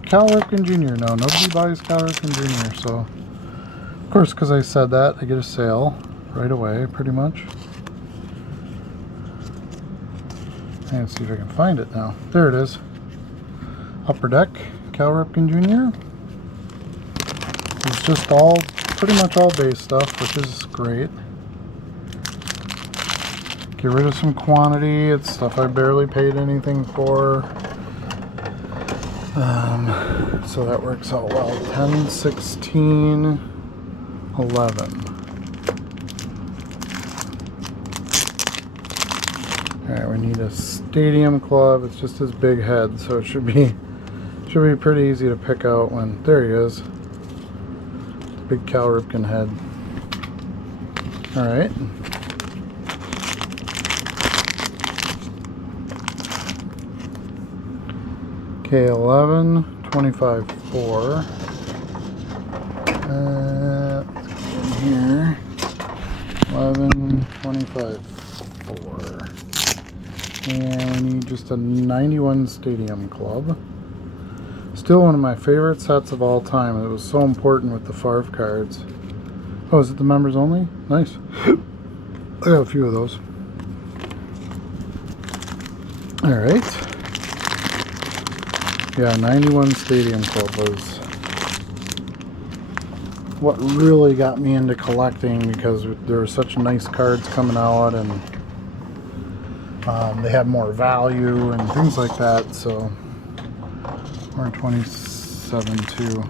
Cal Ripken Jr. No, nobody buys Cal Ripken Jr. So, of course, because I said that, I get a sale right away, pretty much. And see if I can find it now. There it is. Upper Deck, Cal Ripken Jr. just all, pretty much all base stuff, which is great. Get rid of some quantity. It's stuff I barely paid anything for. So that works out well. 10, 16, 11. Alright, we need a stadium club. It's just his big head, so it should be pretty easy to pick out when, there he is. Big Cal Ripken head. Alright. Okay, 11, 25, 4. Let's get in here. 11, 25, 4. And we need just a 91 Stadium Club. Still one of my favorite sets of all time. It was so important with the Favre cards. Oh, is it the members only? Nice. I got a few of those. Alright. Yeah, 91 Stadium Club was what really got me into collecting, because there were such nice cards coming out, and they had more value and things like that. So we're in 27 too.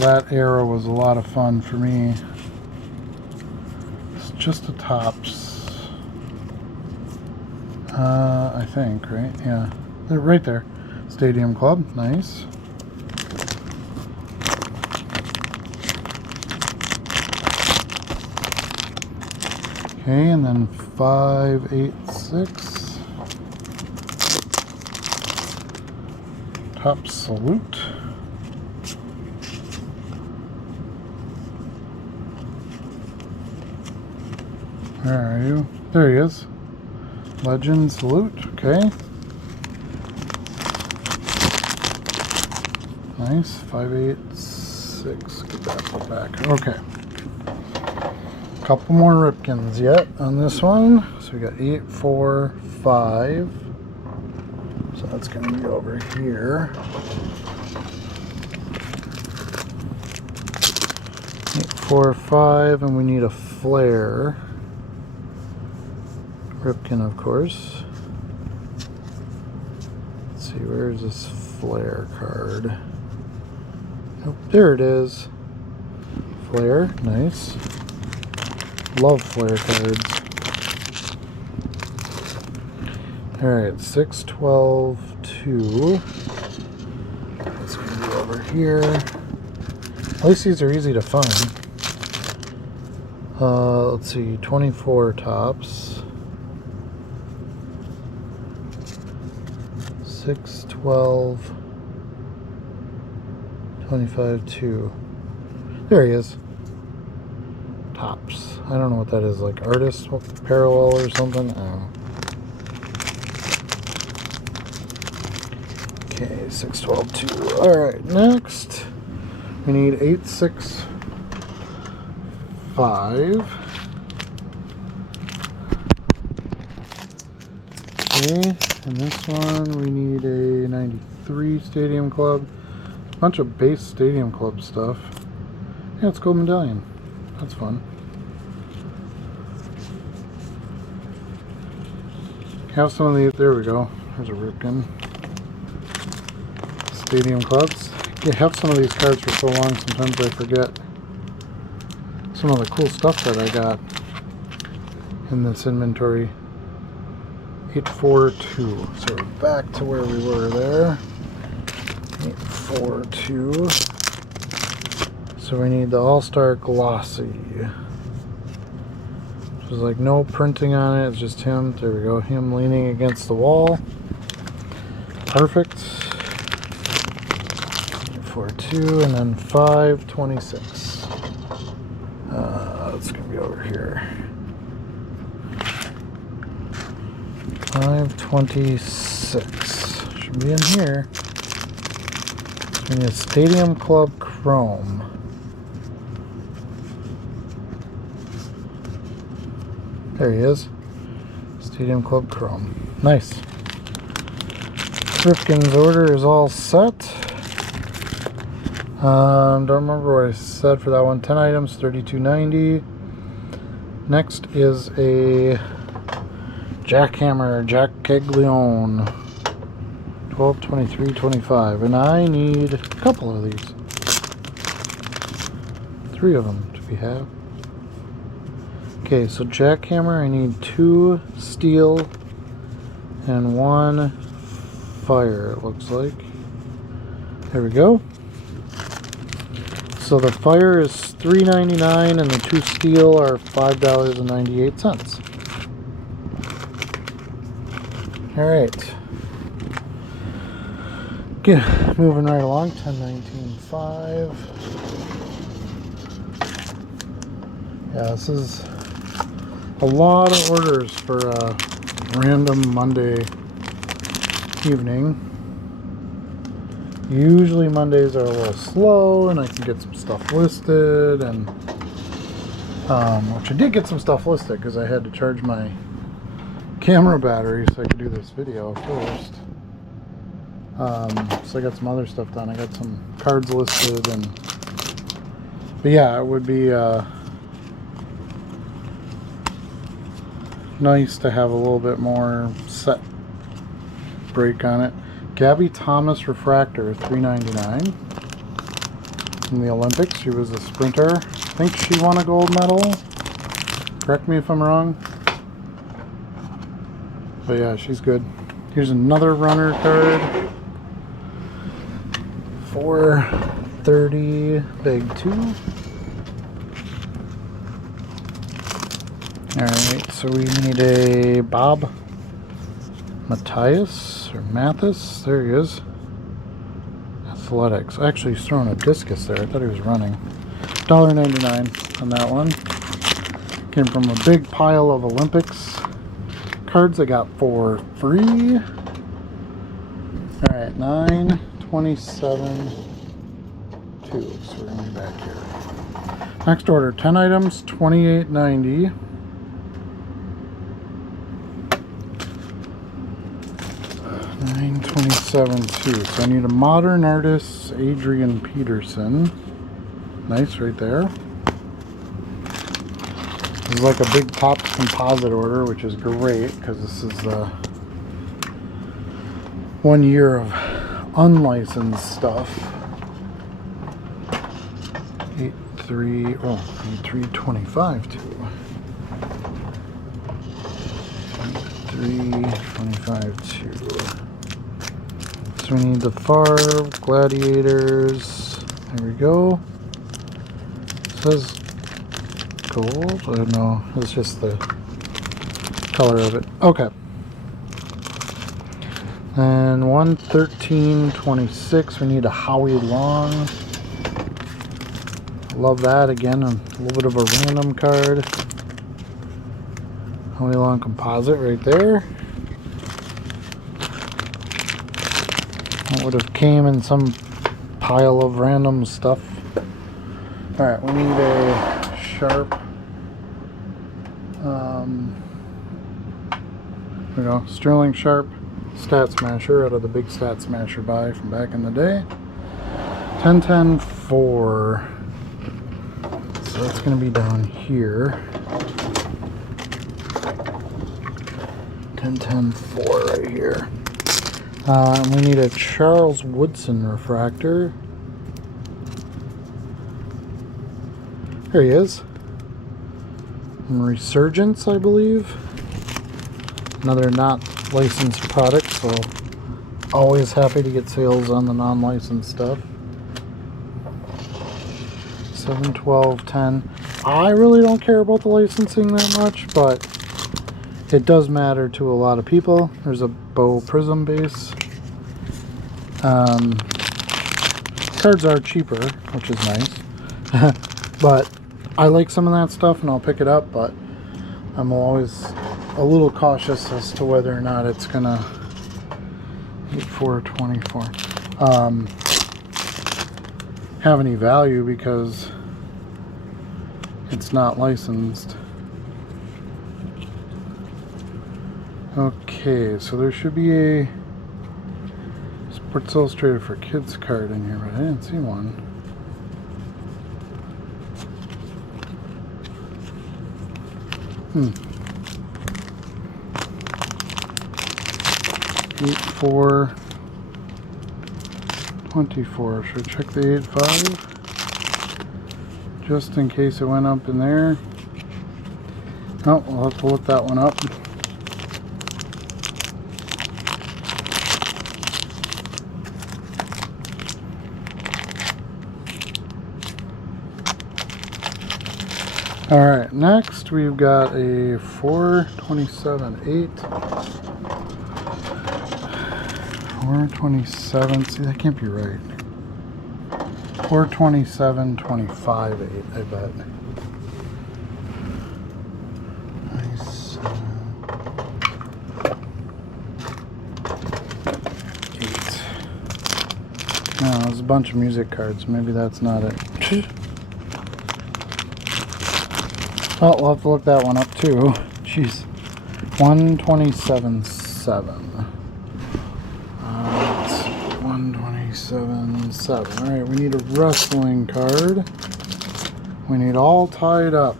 That era was a lot of fun for me. It's just a Topps, I think, right? Yeah, they're right there. Stadium Club, nice. Okay, and then 5, 8, 6. Topps Salute. Where are you? There he is. Legend Salute, okay. Nice. 5, 8, 6. Get that put back. Okay. Couple more Ripkins yet on this one. So we got 8, 4, 5. So that's going to be over here. 8, 4, 5, and we need a Flair. Ripken, of course. Let's see, where's this Flair card? Oh, there it is. Flair, nice. Love Flair cards. Alright, 6, 12, 2. That's going to be over here. At least these are easy to find. Let's see, 24 Topps. 6, 12, 25, 2. There he is. Topps. I don't know what that is, like artist parallel or something. I don't know. Okay, 6, 12, 2. Alright, next we need 8, 6, 5. Okay, and this one we need a 93 Stadium Club. Bunch of base Stadium Club stuff. Yeah, it's Gold Medallion. That's fun. Have some of these. There we go. There's a Ripken. Stadium Clubs. You have some of these cards for so long, sometimes I forget some of the cool stuff that I got in this inventory. 842. So we're back to where we were there. 842. So we need the All-Star Glossy. There's like no printing on it, it's just him. There we go, him leaning against the wall. Perfect. 842, and then 526. It's gonna be over here. 526 should be in here. We need a Stadium Club Chrome. There he is. Stadium Club Chrome. Nice. Ripken's order is all set. Don't remember what I said for that one. 10 items, $32.90. Next is a jackhammer, Jack Caglione, $12.23.25, and I need a couple of these. 3 of them to be had. Okay, so jackhammer, I need 2 steel and 1 fire, it looks like. There we go. So the fire is $3.99 and the 2 steel are $5.98. Alright. Get moving right along. 10.19.5. Yeah, this is a lot of orders for a random Monday evening. Usually Mondays are a little slow and I can get some stuff listed, and which I did get some stuff listed because I had to charge my camera battery so I could do this video first. So I got some other stuff done. I got some cards listed, but yeah, it would be nice to have a little bit more set break on it. Gabby Thomas refractor, $3.99. In the Olympics, she was a sprinter. I think she won a gold medal. Correct me if I'm wrong. But yeah, she's good. Here's another runner card. $4.30, bag 2. Alright, so we need a Bob Matthias, or Mathis, there he is. Athletics. Actually, he's throwing a discus there. I thought he was running. $1.99 on that one. Came from a big pile of Olympics cards I got for free. Alright, 9.27.2. So we're going to be back here. Next order, 10 items, $28.90. $9.27.2. So I need a Modern Artists, Adrian Peterson. Nice right there. This is like a big pop composite order, which is great because this is 1 year of unlicensed stuff. 3.25.2. 3.25.2. So we need the Favre, Gladiators. There we go. It says gold. I don't know. It's just the color of it. Okay. And 113.26. We need a Howie Long. Love that. Again, a little bit of a random card. Howie Long composite right there. That would have came in some pile of random stuff. Alright, we need a Sharp. There we go. Sterling Sharp Stat Smasher out of the big Stat Smasher buy from back in the day. 10.10.4. So that's going to be down here. 10.10.4 right here. We need a Charles Woodson refractor. There he is. And Resurgence, I believe. Another not licensed product, so always happy to get sales on the non-licensed stuff. 7.12.10. I really don't care about the licensing that much, but it does matter to a lot of people. There's a Bow Prism base. Cards are cheaper, which is nice. But I like some of that stuff and I'll pick it up, but I'm always a little cautious as to whether or not it's gonna 8.4.24 have any value because it's not licensed. Okay, so there should be a Sports Illustrated for Kids card in here, but I didn't see one. 8-4 24. Should I check the 8-5? Just in case it went up in there. Oh, we'll have to look that one up. Alright, next we've got a 427-8. 427, see that can't be right. 427-25-8, I bet. Nice. 8. No, there's a bunch of music cards. Maybe that's not it. Oh, we'll have to look that one up too. Jeez. 127-7. 127-7. Alright, we need a wrestling card. We need all tied up.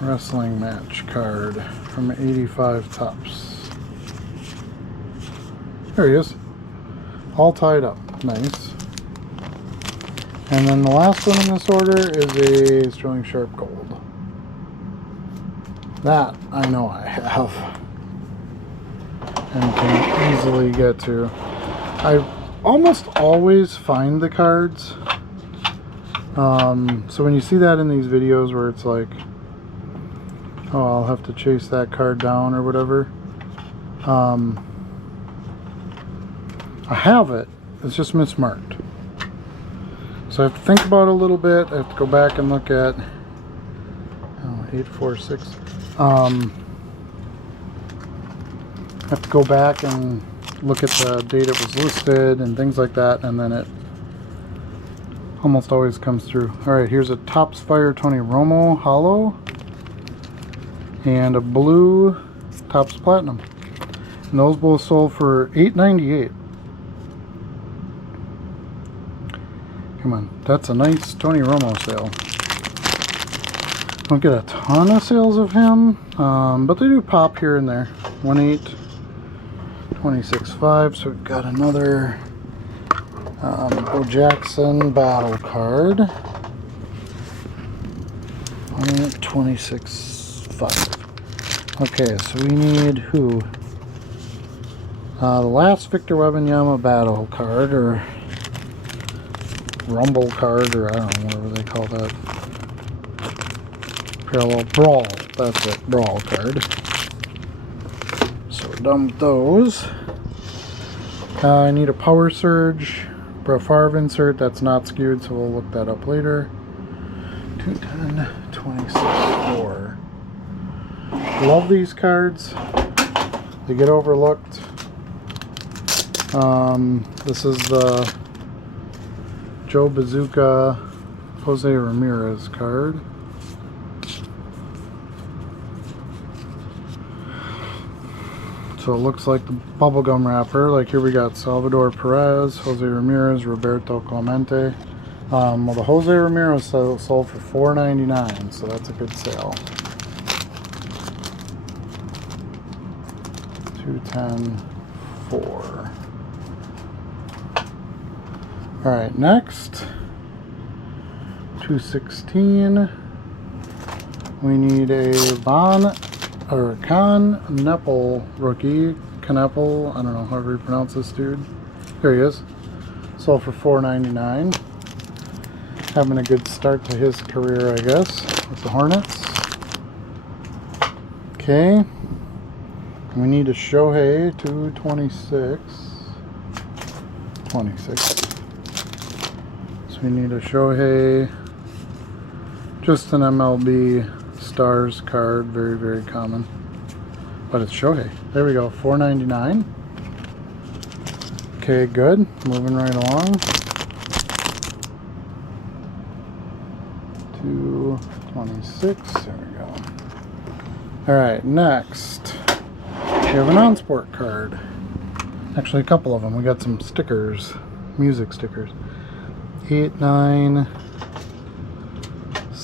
Wrestling match card from 85 Tops. There he is. All tied up. Nice. And then the last one in this order is a Sterling Sharp Gold. That I know I have and can easily get to. I almost always find the cards. So when you see that in these videos where it's like, oh, I'll have to chase that card down or whatever. I have it. It's just mismarked. So I have to think about it a little bit. I have to go back and look at 846. I have to go back and look at the date it was listed and things like that, and then it almost always comes through. Alright, here's a Topps Fire Tony Romo Hollow and a blue Topps Platinum. And those both sold for $8.98. Come on, that's a nice Tony Romo sale. Don't get a ton of sales of him, but they do pop here and there. 1/8, 26.5. So we've got another Bo Jackson battle card. 1/8, 26.5. Okay, so we need who? The last Victor Wembanyama battle card, or Rumble card, or I don't know, whatever they call that. Parallel Brawl, that's it, Brawl card. So we're done with those. I need a Power Surge, Brett Favre insert, that's not skewed, so we'll look that up later. 210, 26.4. Love these cards. They get overlooked. This is the Joe Bazooka Jose Ramirez card. So it looks like the bubblegum wrapper. Like here we got Salvador Perez, Jose Ramirez, Roberto Clemente. Well, the Jose Ramirez sold for $4.99, so that's a good sale. 210.4. Alright, next 216. We need a Con Nepal rookie. Knepel, I don't know however you pronounce this dude. Here he is. Sold for $4.99. Having a good start to his career, I guess, with the Hornets. Okay. We need a Shohei 226. 26. So we need a Shohei, just an MLB Stars card, very, very common. But it's Shohei. There we go, $4.99. Okay, good. Moving right along. 226. There we go. Alright, next. We have an on-sport card. Actually, a couple of them. We got some stickers, music stickers. 8, 9,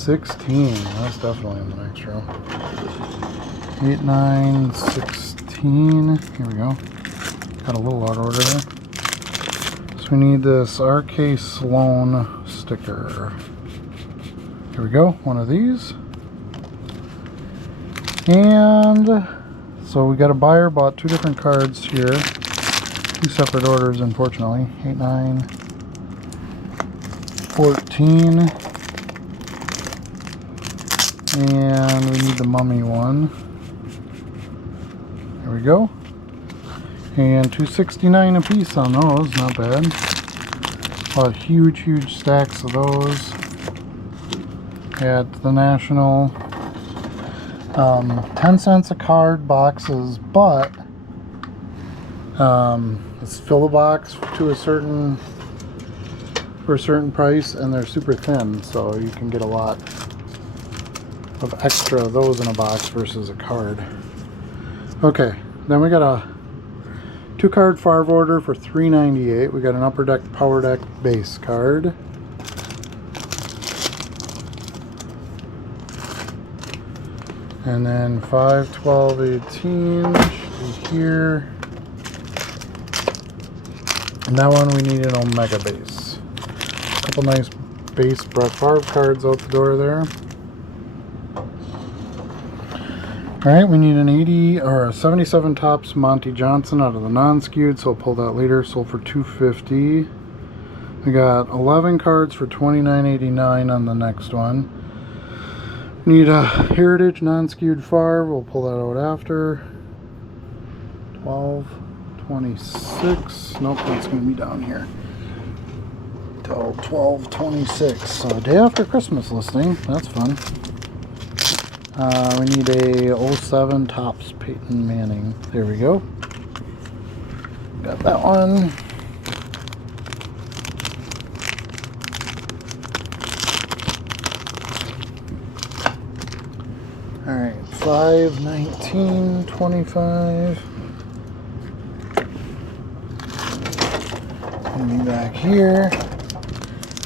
16. That's definitely in the next row. 8, 9, 16. Here we go. Got a little out of order there. So we need this RK Sloan sticker. Here we go. One of these. And so we got a buyer bought 2 different cards here. 2 separate orders, unfortunately. 8, 9, 14. And we need the mummy one. There we go. And $2.69 a piece on those, not bad. Bought huge stacks of those at the National. 10 cents a card boxes, but let's fill the box for a certain price, and they're super thin, so you can get a lot of extra of those in a box versus a card. Okay, then we got a 2-card Farv order for $3.98. We got an Upper Deck Power Deck base card. And then 5, 12, 18 should be here. And that one we need an Omega base. A couple nice base Brett Favre cards out the door there. Alright, we need an 80 or a 77 Topps Monty Johnson out of the non-skewed, so I'll pull that later. Sold for $2.50. We got 11 cards for $29.89 on the next one. Need a Heritage non-skewed Favre. We'll pull that out after. 12, 26. Nope, that's going to be down here. Till 12/26. So day after Christmas listing. That's fun. We need a 07 Topps Peyton Manning. There we go. Got that one. Alright, 5, 19, 25. And back here.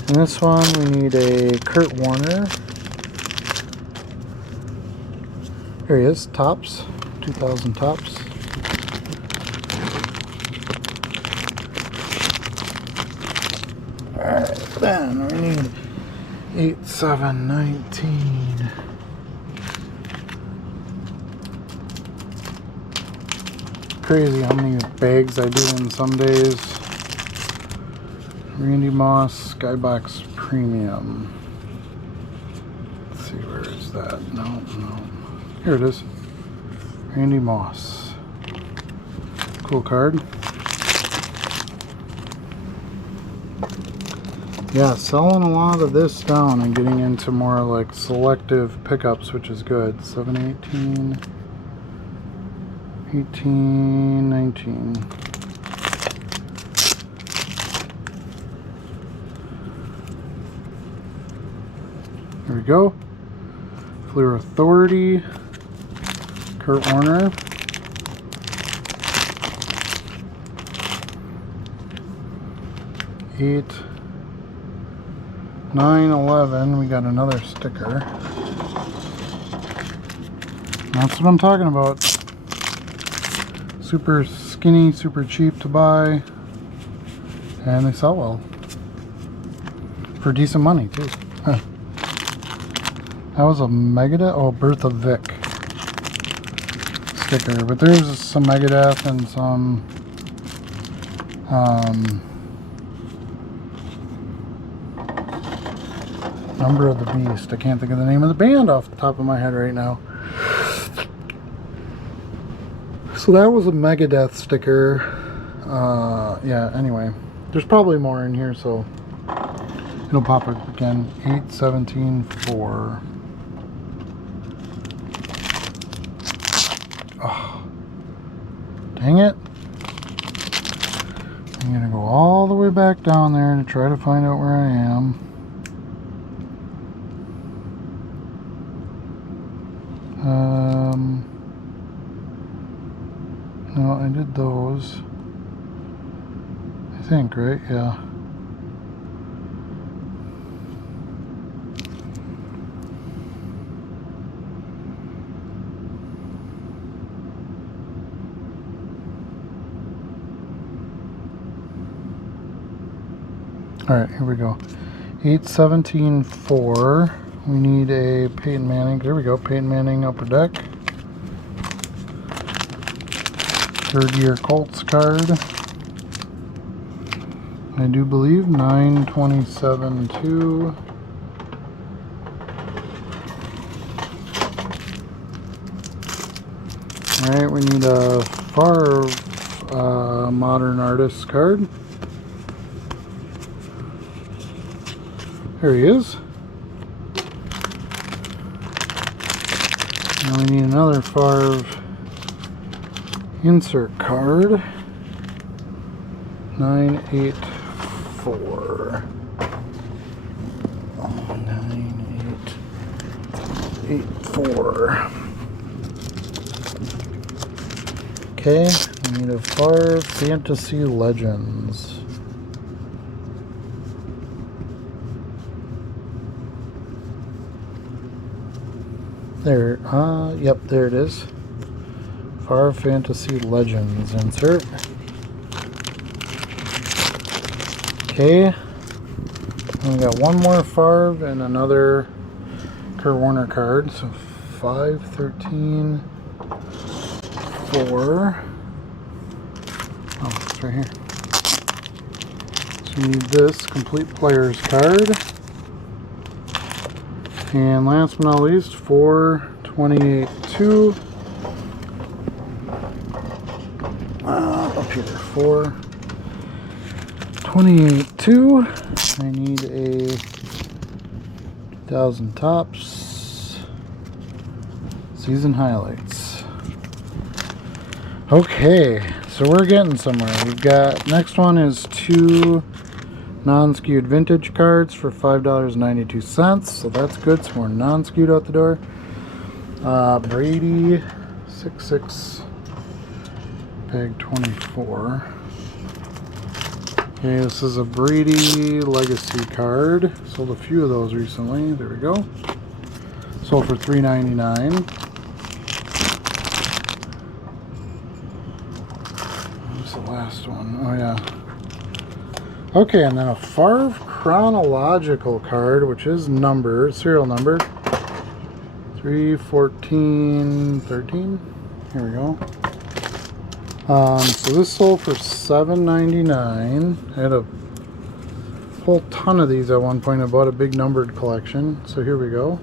And this one we need a Kurt Warner. Here he is, Topps, 2000 Topps. Alright, then we need 8, 7, 19. Crazy how many bags I do in some days. Randy Moss Skybox Premium. Let's see, where is that? No. Here it is. Randy Moss. Cool card. Yeah, selling a lot of this down and getting into more like selective pickups, which is good. 7, 18, 18, 19. Here we go. Fleer Authority. Kurt Warner. Eight, 9, 11. We got another sticker. That's what I'm talking about. Super skinny, super cheap to buy, and they sell well for decent money too. That was a Megadeth, oh, Bertha Vick sticker, but there's some Megadeth and some Number of the Beast. I can't think of the name of the band off the top of my head right now. So that was a Megadeth sticker. Yeah, anyway, there's probably more in here, so it'll pop up again. 8, 17, 4. Oh, dang it. I'm gonna go all the way back down there to try to find out where I am. No, I did those. I think, right? Yeah. Alright, here we go. 817-4. We need a Peyton Manning. There we go. Peyton Manning Upper Deck. Third year Colts card. I do believe 927-2. Alright, we need a Favre Modern Artist card. There he is. Now we need another Favre insert card. 984. 9884. Okay, we need a Favre Fantasy Legends. There, yep, there it is. Favre Fantasy Legends insert. Okay, and we got one more Favre and another Kurt Warner card. So 513. 4. Oh, it's right here. So we need this complete players card. And last but not least, 428-2. Up here, 428-2. I need a 2000 Topps season highlights. Okay, so we're getting somewhere. We've got, next one is 2 non-skewed vintage cards for $5.92, so that's good. Some more non-skewed out the door. Brady 66 peg 24. Okay, this is a Brady Legacy card. Sold a few of those recently. There we go. Sold for $3.99. What's the last one? Oh yeah. Okay, and then a Favre chronological card, which is numbered, serial numbered. 31413. Here we go. So this sold for $7.99. I had a whole ton of these at one point. I bought a big numbered collection. So here we go.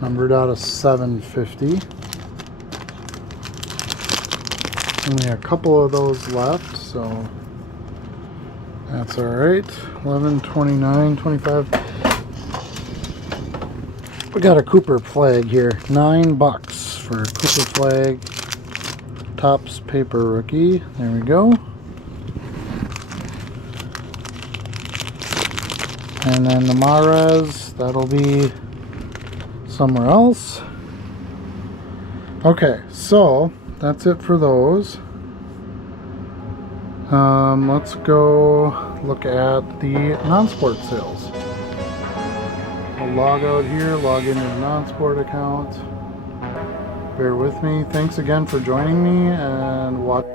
Numbered out of 750. Only a couple of those left, so that's alright. 11, 29, 25. We got a Cooper flag here. $9 for Cooper flag. Topps paper rookie. There we go. And then the Mahrez, that'll be somewhere else. Okay, so that's it for those. Let's go look at the non-sport sales. I'll log out here, log into the non-sport account. Bear with me. Thanks again for joining me and watch.